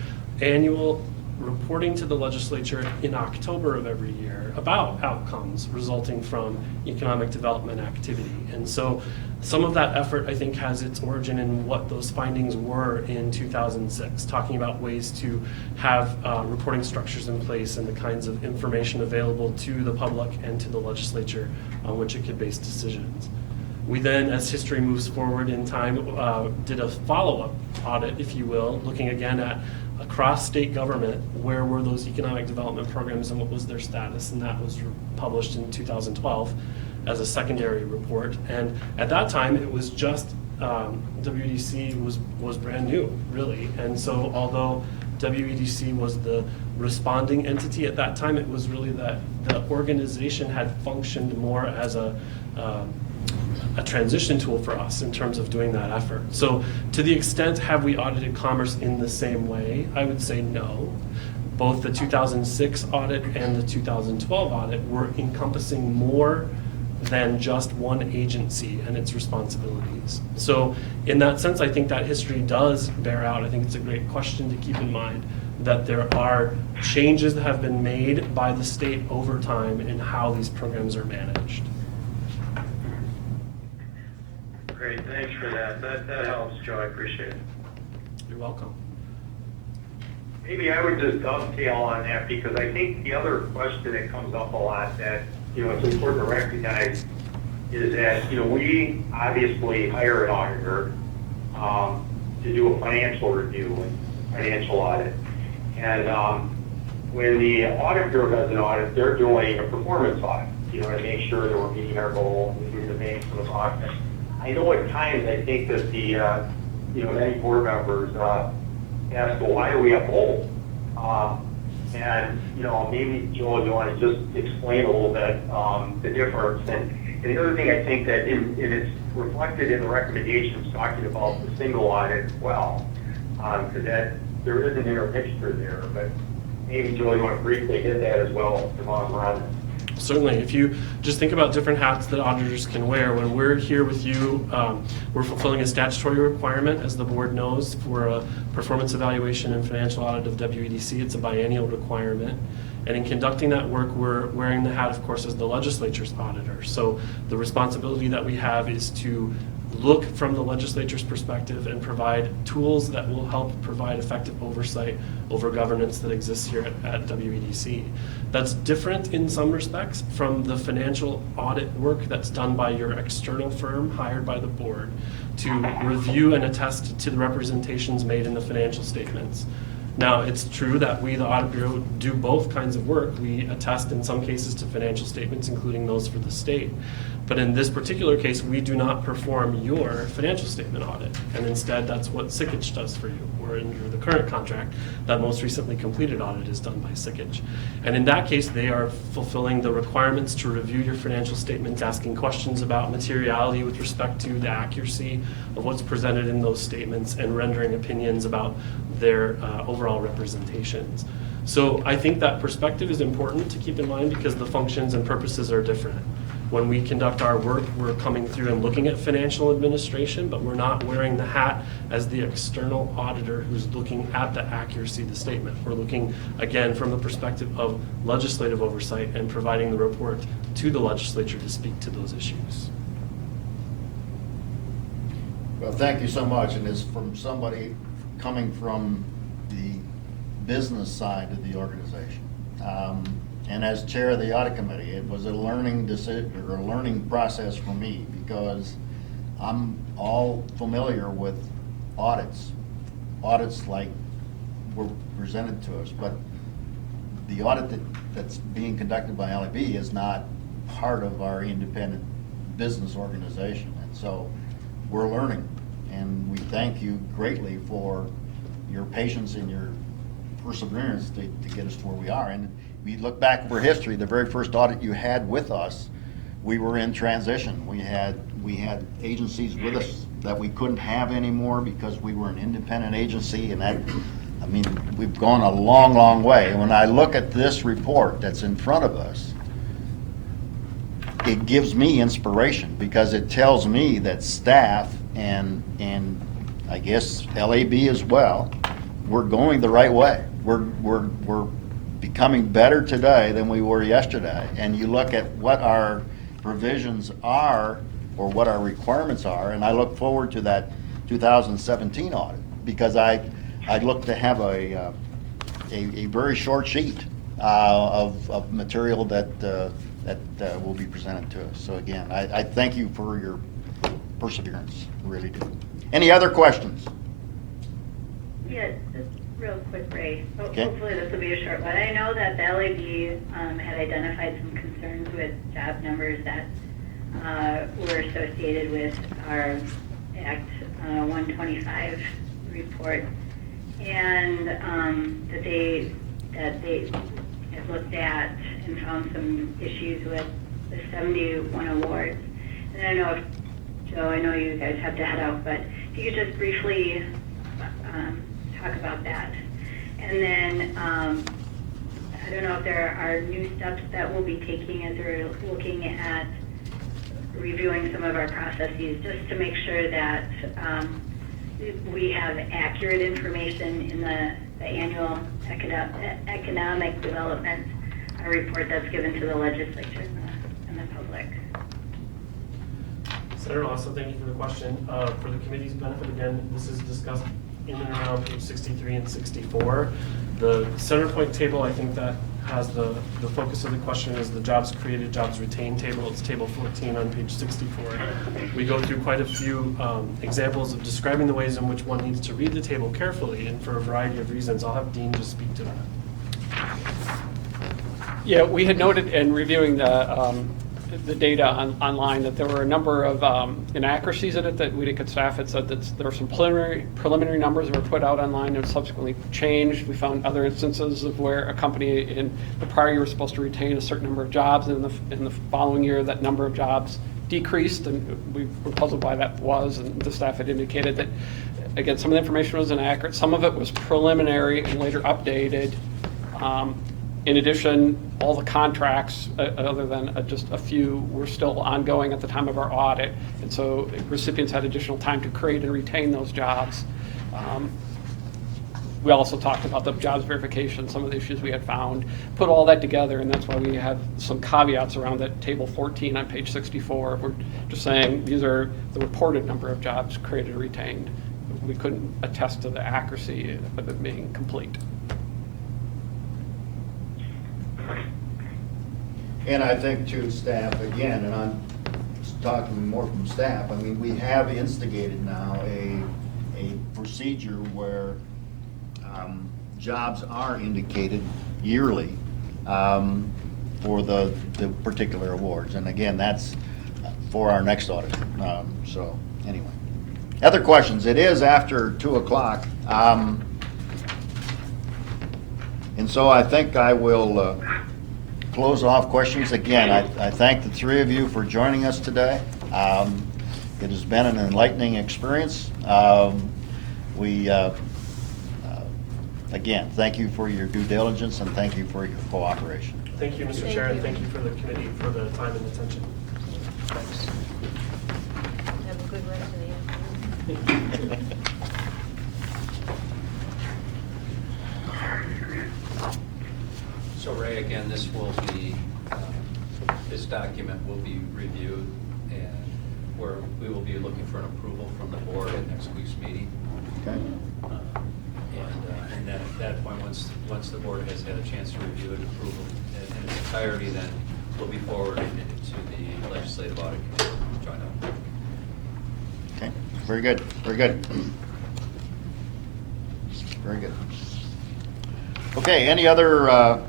annual reporting to the legislature in October of every year about outcomes resulting from economic development activity. And so some of that effort, I think, has its origin in what those findings were in 2006, talking about ways to have reporting structures in place and the kinds of information available to the public and to the legislature on which it could base decisions. We then, as history moves forward in time, did a follow-up audit, if you will, looking again at across state government, where were those economic development programs and what was their status, and that was published in 2012 as a secondary report. And at that time, it was just WEDC was brand new, really. And so although WEDC was the responding entity at that time, it was really that the organization had functioned more as a transition tool for us in terms of doing that effort. So to the extent, have we audited commerce in the same way? I would say no. Both the 2006 audit and the 2012 audit were encompassing more than just one agency and its responsibilities. So in that sense, I think that history does bear out. I think it's a great question to keep in mind that there are changes that have been made by the state over time in how these programs are managed. Great, thanks for that. That helps, Joe. I appreciate it. You're welcome. Maybe I would just dovetail on that, because I think the other question that comes up a lot that, it's important to recognize is that, we obviously hire an auditor to do a financial review and financial audit. And when the audit bureau does an audit, they're doing a performance audit, to make sure that we're meeting our goal, meeting the banks for the audit. I know at times I think that the, many board members ask, well, why do we uphold? And, maybe Joel, you want to just explain a little bit the difference. And the other thing I think that it's reflected in the recommendations talking about the single audit as well, because that there is an intermixture there. But maybe Joel, you want to briefly hit that as well while we're on it. Certainly, if you just think about different hats that auditors can wear, when we're here with you, we're fulfilling a statutory requirement, as the board knows, for a performance evaluation and financial audit of WEDC. It's a biennial requirement. And in conducting that work, we're wearing the hat, of course, as the legislature's auditor. So the responsibility that we have is to look from the legislature's perspective and provide tools that will help provide effective oversight over governance that exists here at WEDC. That's different in some respects from the financial audit work that's done by your external firm hired by the board to review and attest to the representations made in the financial statements. Now, it's true that we, the Audit Bureau, do both kinds of work. We attest in some cases to financial statements, including those for the state. But in this particular case, we do not perform your financial statement audit. And instead, that's what SICKAGE does for you. Or in the current contract, that most recently completed audit is done by SICKAGE. And in that case, they are fulfilling the requirements to review your financial statements, asking questions about materiality with respect to the accuracy of what's presented in those statements, and rendering opinions about their overall representations. So I think that perspective is important to keep in mind, because the functions and purposes are different. When we conduct our work, we're coming through and looking at financial administration, but we're not wearing the hat as the external auditor who's looking at the accuracy of the statement. We're looking, again, from the perspective of legislative oversight and providing the report to the legislature to speak to those issues. Well, thank you so much, and it's from somebody coming from the business side of the organization. And as chair of the audit committee, it was a learning decision, or a learning process for me, because I'm all familiar with audits like were presented to us, but the audit that's being conducted by LAB is not part of our independent business organization, and so we're learning, and we thank you greatly for your patience and your perseverance to get us to where we are. And we look back over history, the very first audit you had with us, we were in transition. We had agencies with us that we couldn't have anymore because we were an independent agency, and that, I mean, we've gone a long, long way. And when I look at this report that's in front of us, it gives me inspiration, because it tells me that staff and I guess LAB as well, we're going the right way. We're becoming better today than we were yesterday. And you look at what our provisions are, or what our requirements are, and I look forward to that 2017 audit, because I'd look to have a very short sheet of material that will be presented to us. So again, I thank you for your perseverance, I really do. Any other questions? Yeah, just real quick, Ray. Okay. Hopefully this will be a short one. I know that the LAB had identified some concerns with job numbers that were associated with our Act 125 report, and that they had looked at and found some issues with the 71 awards. And I know, Joe, I know you guys have to head out, but if you could just briefly talk about that. And then I don't know if there are new steps that we'll be taking as we're looking at reviewing some of our processes just to make sure that we have accurate information in the annual economic development report that's given to the legislature and the public. Senator Lasso, thank you for the question. For the committee's benefit, again, this is discussed in and around page 63 and 64. The center point table, I think that has the focus of the question is the jobs created, jobs retained table. It's table 14 on page 64. We go through quite a few examples of describing the ways in which one needs to read the table carefully and for a variety of reasons. I'll have Dean just speak to that. Yeah, we had noted in reviewing the data online that there were a number of inaccuracies in it that WEDC staff had said that there were some preliminary numbers that were put out online and subsequently changed. We found other instances of where a company in the prior year was supposed to retain a certain number of jobs, and in the following year that number of jobs decreased, and we were puzzled why that was, and the staff had indicated that, again, some of the information was inaccurate, some of it was preliminary and later updated. In addition, all the contracts, other than just a few, were still ongoing at the time of our audit, and so recipients had additional time to create and retain those jobs. We also talked about the jobs verification, some of the issues we had found, put all that together, and that's why we have some caveats around that table 14 on page 64. We're just saying these are the reported number of jobs created or retained. We couldn't attest to the accuracy of it being complete. And I think to staff, again, and I'm talking more from staff, I mean, we have instigated now a procedure where jobs are indicated yearly for the particular awards. And again, that's for our next audit. So anyway, other questions? It is after 2 o'clock. And so I think I will close off questions. Again, I thank the three of you for joining us today. It has been an enlightening experience. Again, thank you for your due diligence and thank you for your cooperation. Thank you, Mr. Chair, and thank you for the committee for the time and attention. Thanks. Have a good rest of the afternoon. So Ray, again, this will be, this document will be reviewed, and we will be looking for an approval from the board at next week's meeting. Okay. And then at that point, once the board has had a chance to review and approve it in its entirety, then we'll be forwarding it to the legislative audit committee joint up. Okay, very good, very good. Very good. Okay, any other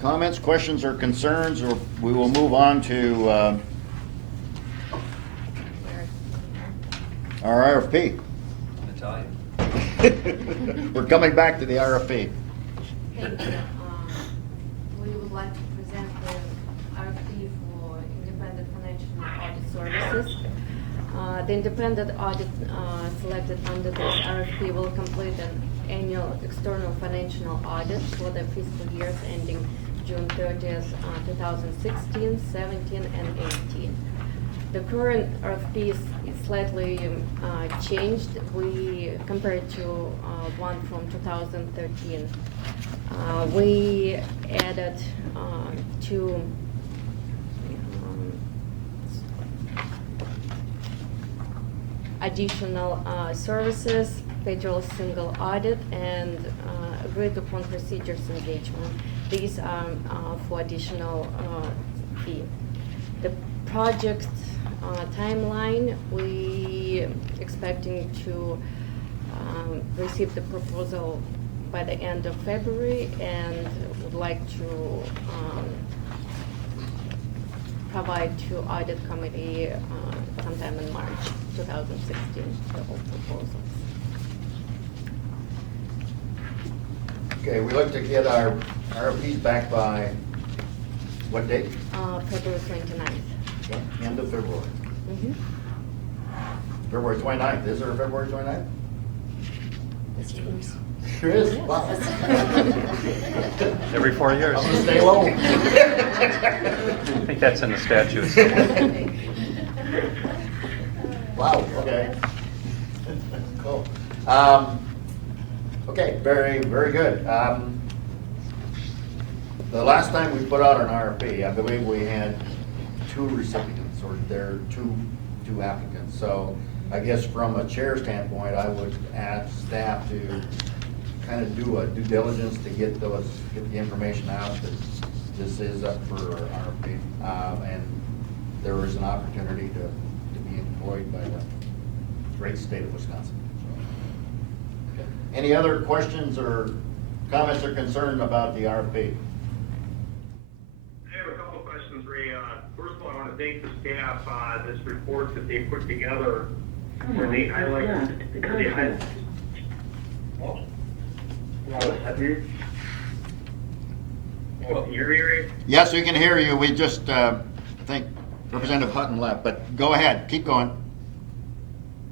comments, questions, or concerns, or we will move on to our RFP. Natalia? We're coming back to the RFP. Thank you. We would like to present the RFP for independent financial audit services. The independent audit selected under this RFP will complete an annual external financial audit for the fiscal years ending June 30th, 2016, 17, and 18. The current RFP is slightly changed. We compared to one from 2013. We added two additional services, federal single audit, and agreed upon procedures engagement. These are for additional fee. The project timeline, we expecting to receive the proposal by the end of February, and would like to provide to audit committee sometime in March 2016, the whole proposals. Okay, we look to get our RFPs back by what date? February 29th. End of February. Mm-hmm. February 29th, is there a February 29th? Sure is, wow. Every 4 years. I'm gonna stay low. I think that's in the statutes. Wow, okay. Cool. Okay, very, very good. The last time we put out an RFP, I believe we had 2 recipients, or there are two applicants. So I guess from a chair standpoint, I would ask staff to kind of do a due diligence to get the information out that this is up for RFP. And there is an opportunity to be employed by the great state of Wisconsin. So, okay. Any other questions or comments or concerns about the RFP? I have a couple of questions, Ray. First of all, I want to thank the staff on this report that they put together where they highlight. Can you hear me, Ray? Yes, we can hear you. We just, I think Representative Hutton left, but go ahead, keep going.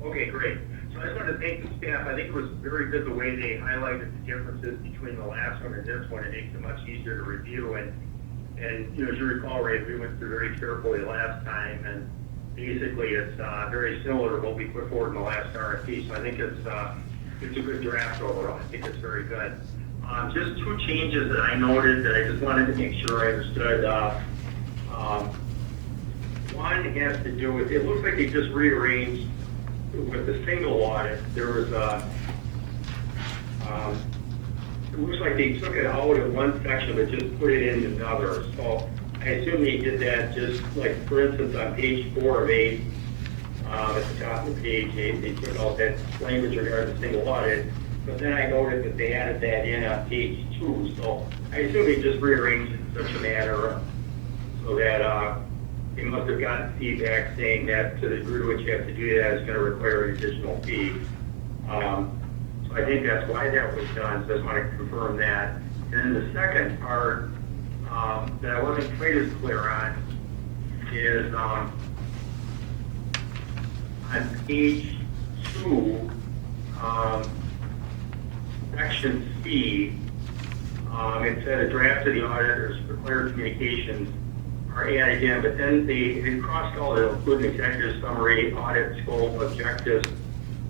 Okay, great. So I just wanted to thank the staff. I think it was very good the way they highlighted the differences between the last one and this one. It makes it much easier to review. And you know, as you recall, Ray, we went through very carefully last time, and basically it's very similar to what we put forward in the last RFP. So I think it's a good draft overall. I think it's very good. Just 2 changes that I noted that I just wanted to make sure I understood. One has to do with, it looks like they just rearranged with the single audit. There was it looks like they took it out of one section but just put it in another. So I assume they did that just like, for instance, on page 4 of 8, at the top of the page, they took out that language regarding the single audit. But then I noticed that they added that in on page 2. So I assume they just rearranged it in such a manner so that they must have gotten feedback saying that to the degree to which you have to do that is going to require an additional fee. So I think that's why that was done, so I just want to confirm that. And then the second part that I wasn't quite as clear on is on page 2, section C, it said a draft of the auditor's required communications are added in, but then they crossed all to include an executive summary, audit scope, objectives,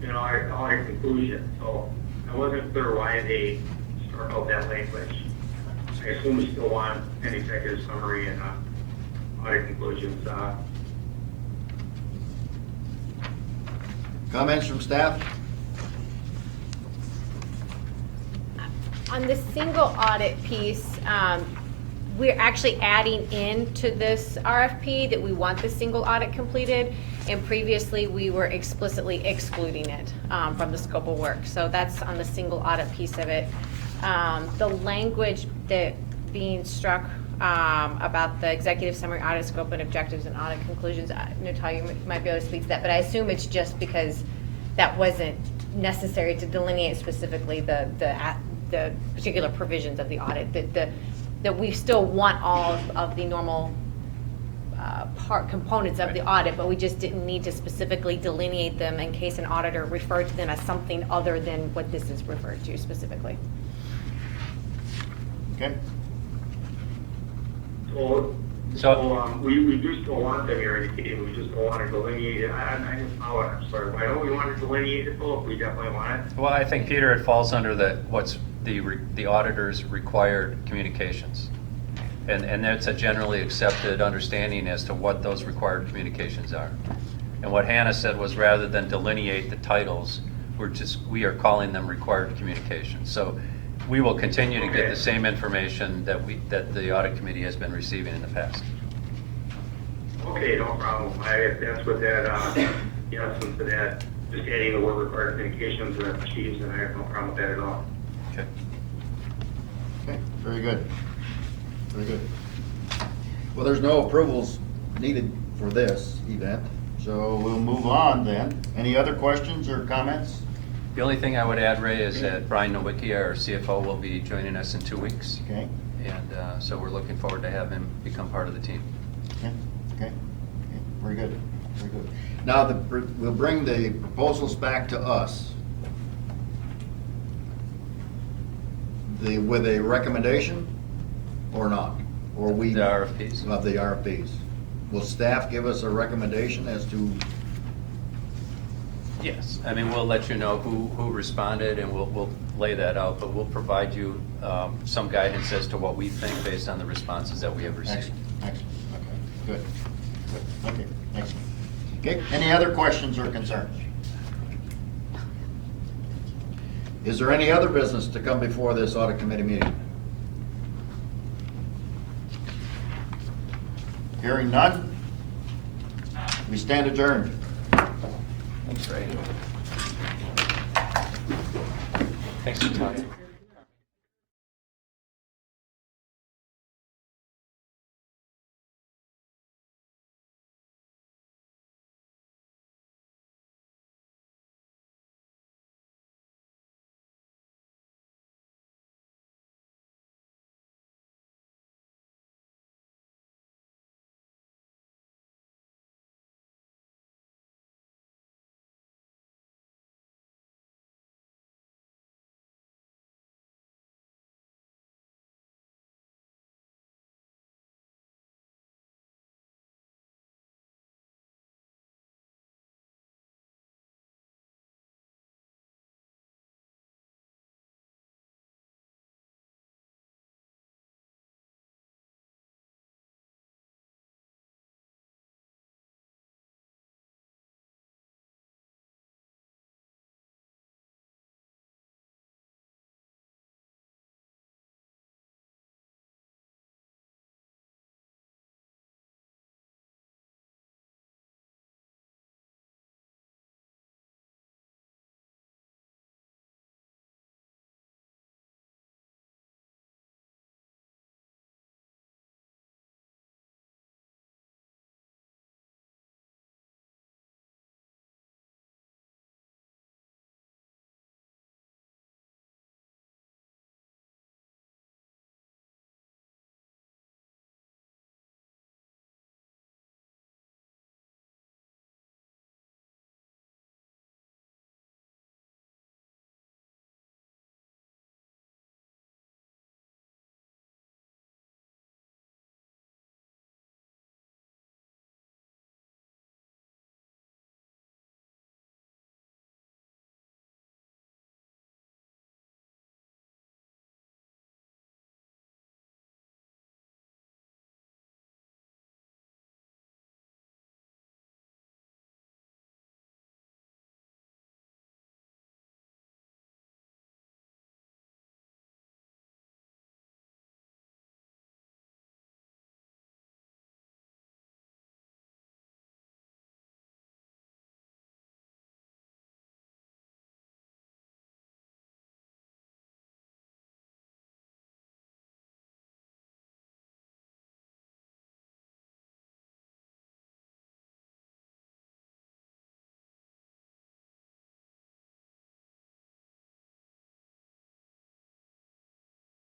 and audit conclusion. So I wasn't clear why they struck out that language. I assume we still want an executive summary and audit conclusions. Comments from staff? On the single audit piece, we're actually adding into this RFP that we want the single audit completed, and previously we were explicitly excluding it from the scope of work. So that's on the single audit piece of it. The language that being struck about the executive summary, audit scope and objectives and audit conclusions, Natalia, you might be able to speak to that, but I assume it's just because that wasn't necessary to delineate specifically the particular provisions of the audit, that we still want all of the normal components of the audit, but we just didn't need to specifically delineate them in case an auditor referred to them as something other than what this is referred to specifically. Okay. So we do still want them here indicated, we just don't want to delineate it. I'm sorry, why don't we want to delineate it, though, if we definitely want it? Well, I think, Peter, it falls under what's the auditor's required communications. And that's a generally accepted understanding as to what those required communications are. And what Hannah said was, rather than delineate the titles, we are calling them required communications. So we will continue to get the same information that the audit committee has been receiving in the past. Okay, no problem. If that's what that, the essence of that, just adding the word required communications and achieves, and I have no problem with that at all. Okay. Okay, very good. Very good. Well, there's no approvals needed for this event, so we'll move on then. Any other questions or comments? The only thing I would add, Ray, is that Brian Nowicki, our CFO, will be joining us in 2 weeks. Okay. And so we're looking forward to have him become part of the team. Okay, okay, very good, very good. Now, we'll bring the proposals back to us. with a recommendation or not? Or we? The RFPs? Of the RFPs. Will staff give us a recommendation as to, Yes, I mean, we'll let you know who responded, and we'll lay that out, but we'll provide you some guidance as to what we think based on the responses that we have received. excellent, okay, good, okay, excellent. Okay, any other questions or concerns? Is there any other business to come before this audit committee meeting? Hearing none, we stand adjourned. Thanks, Ray. Thanks for your time.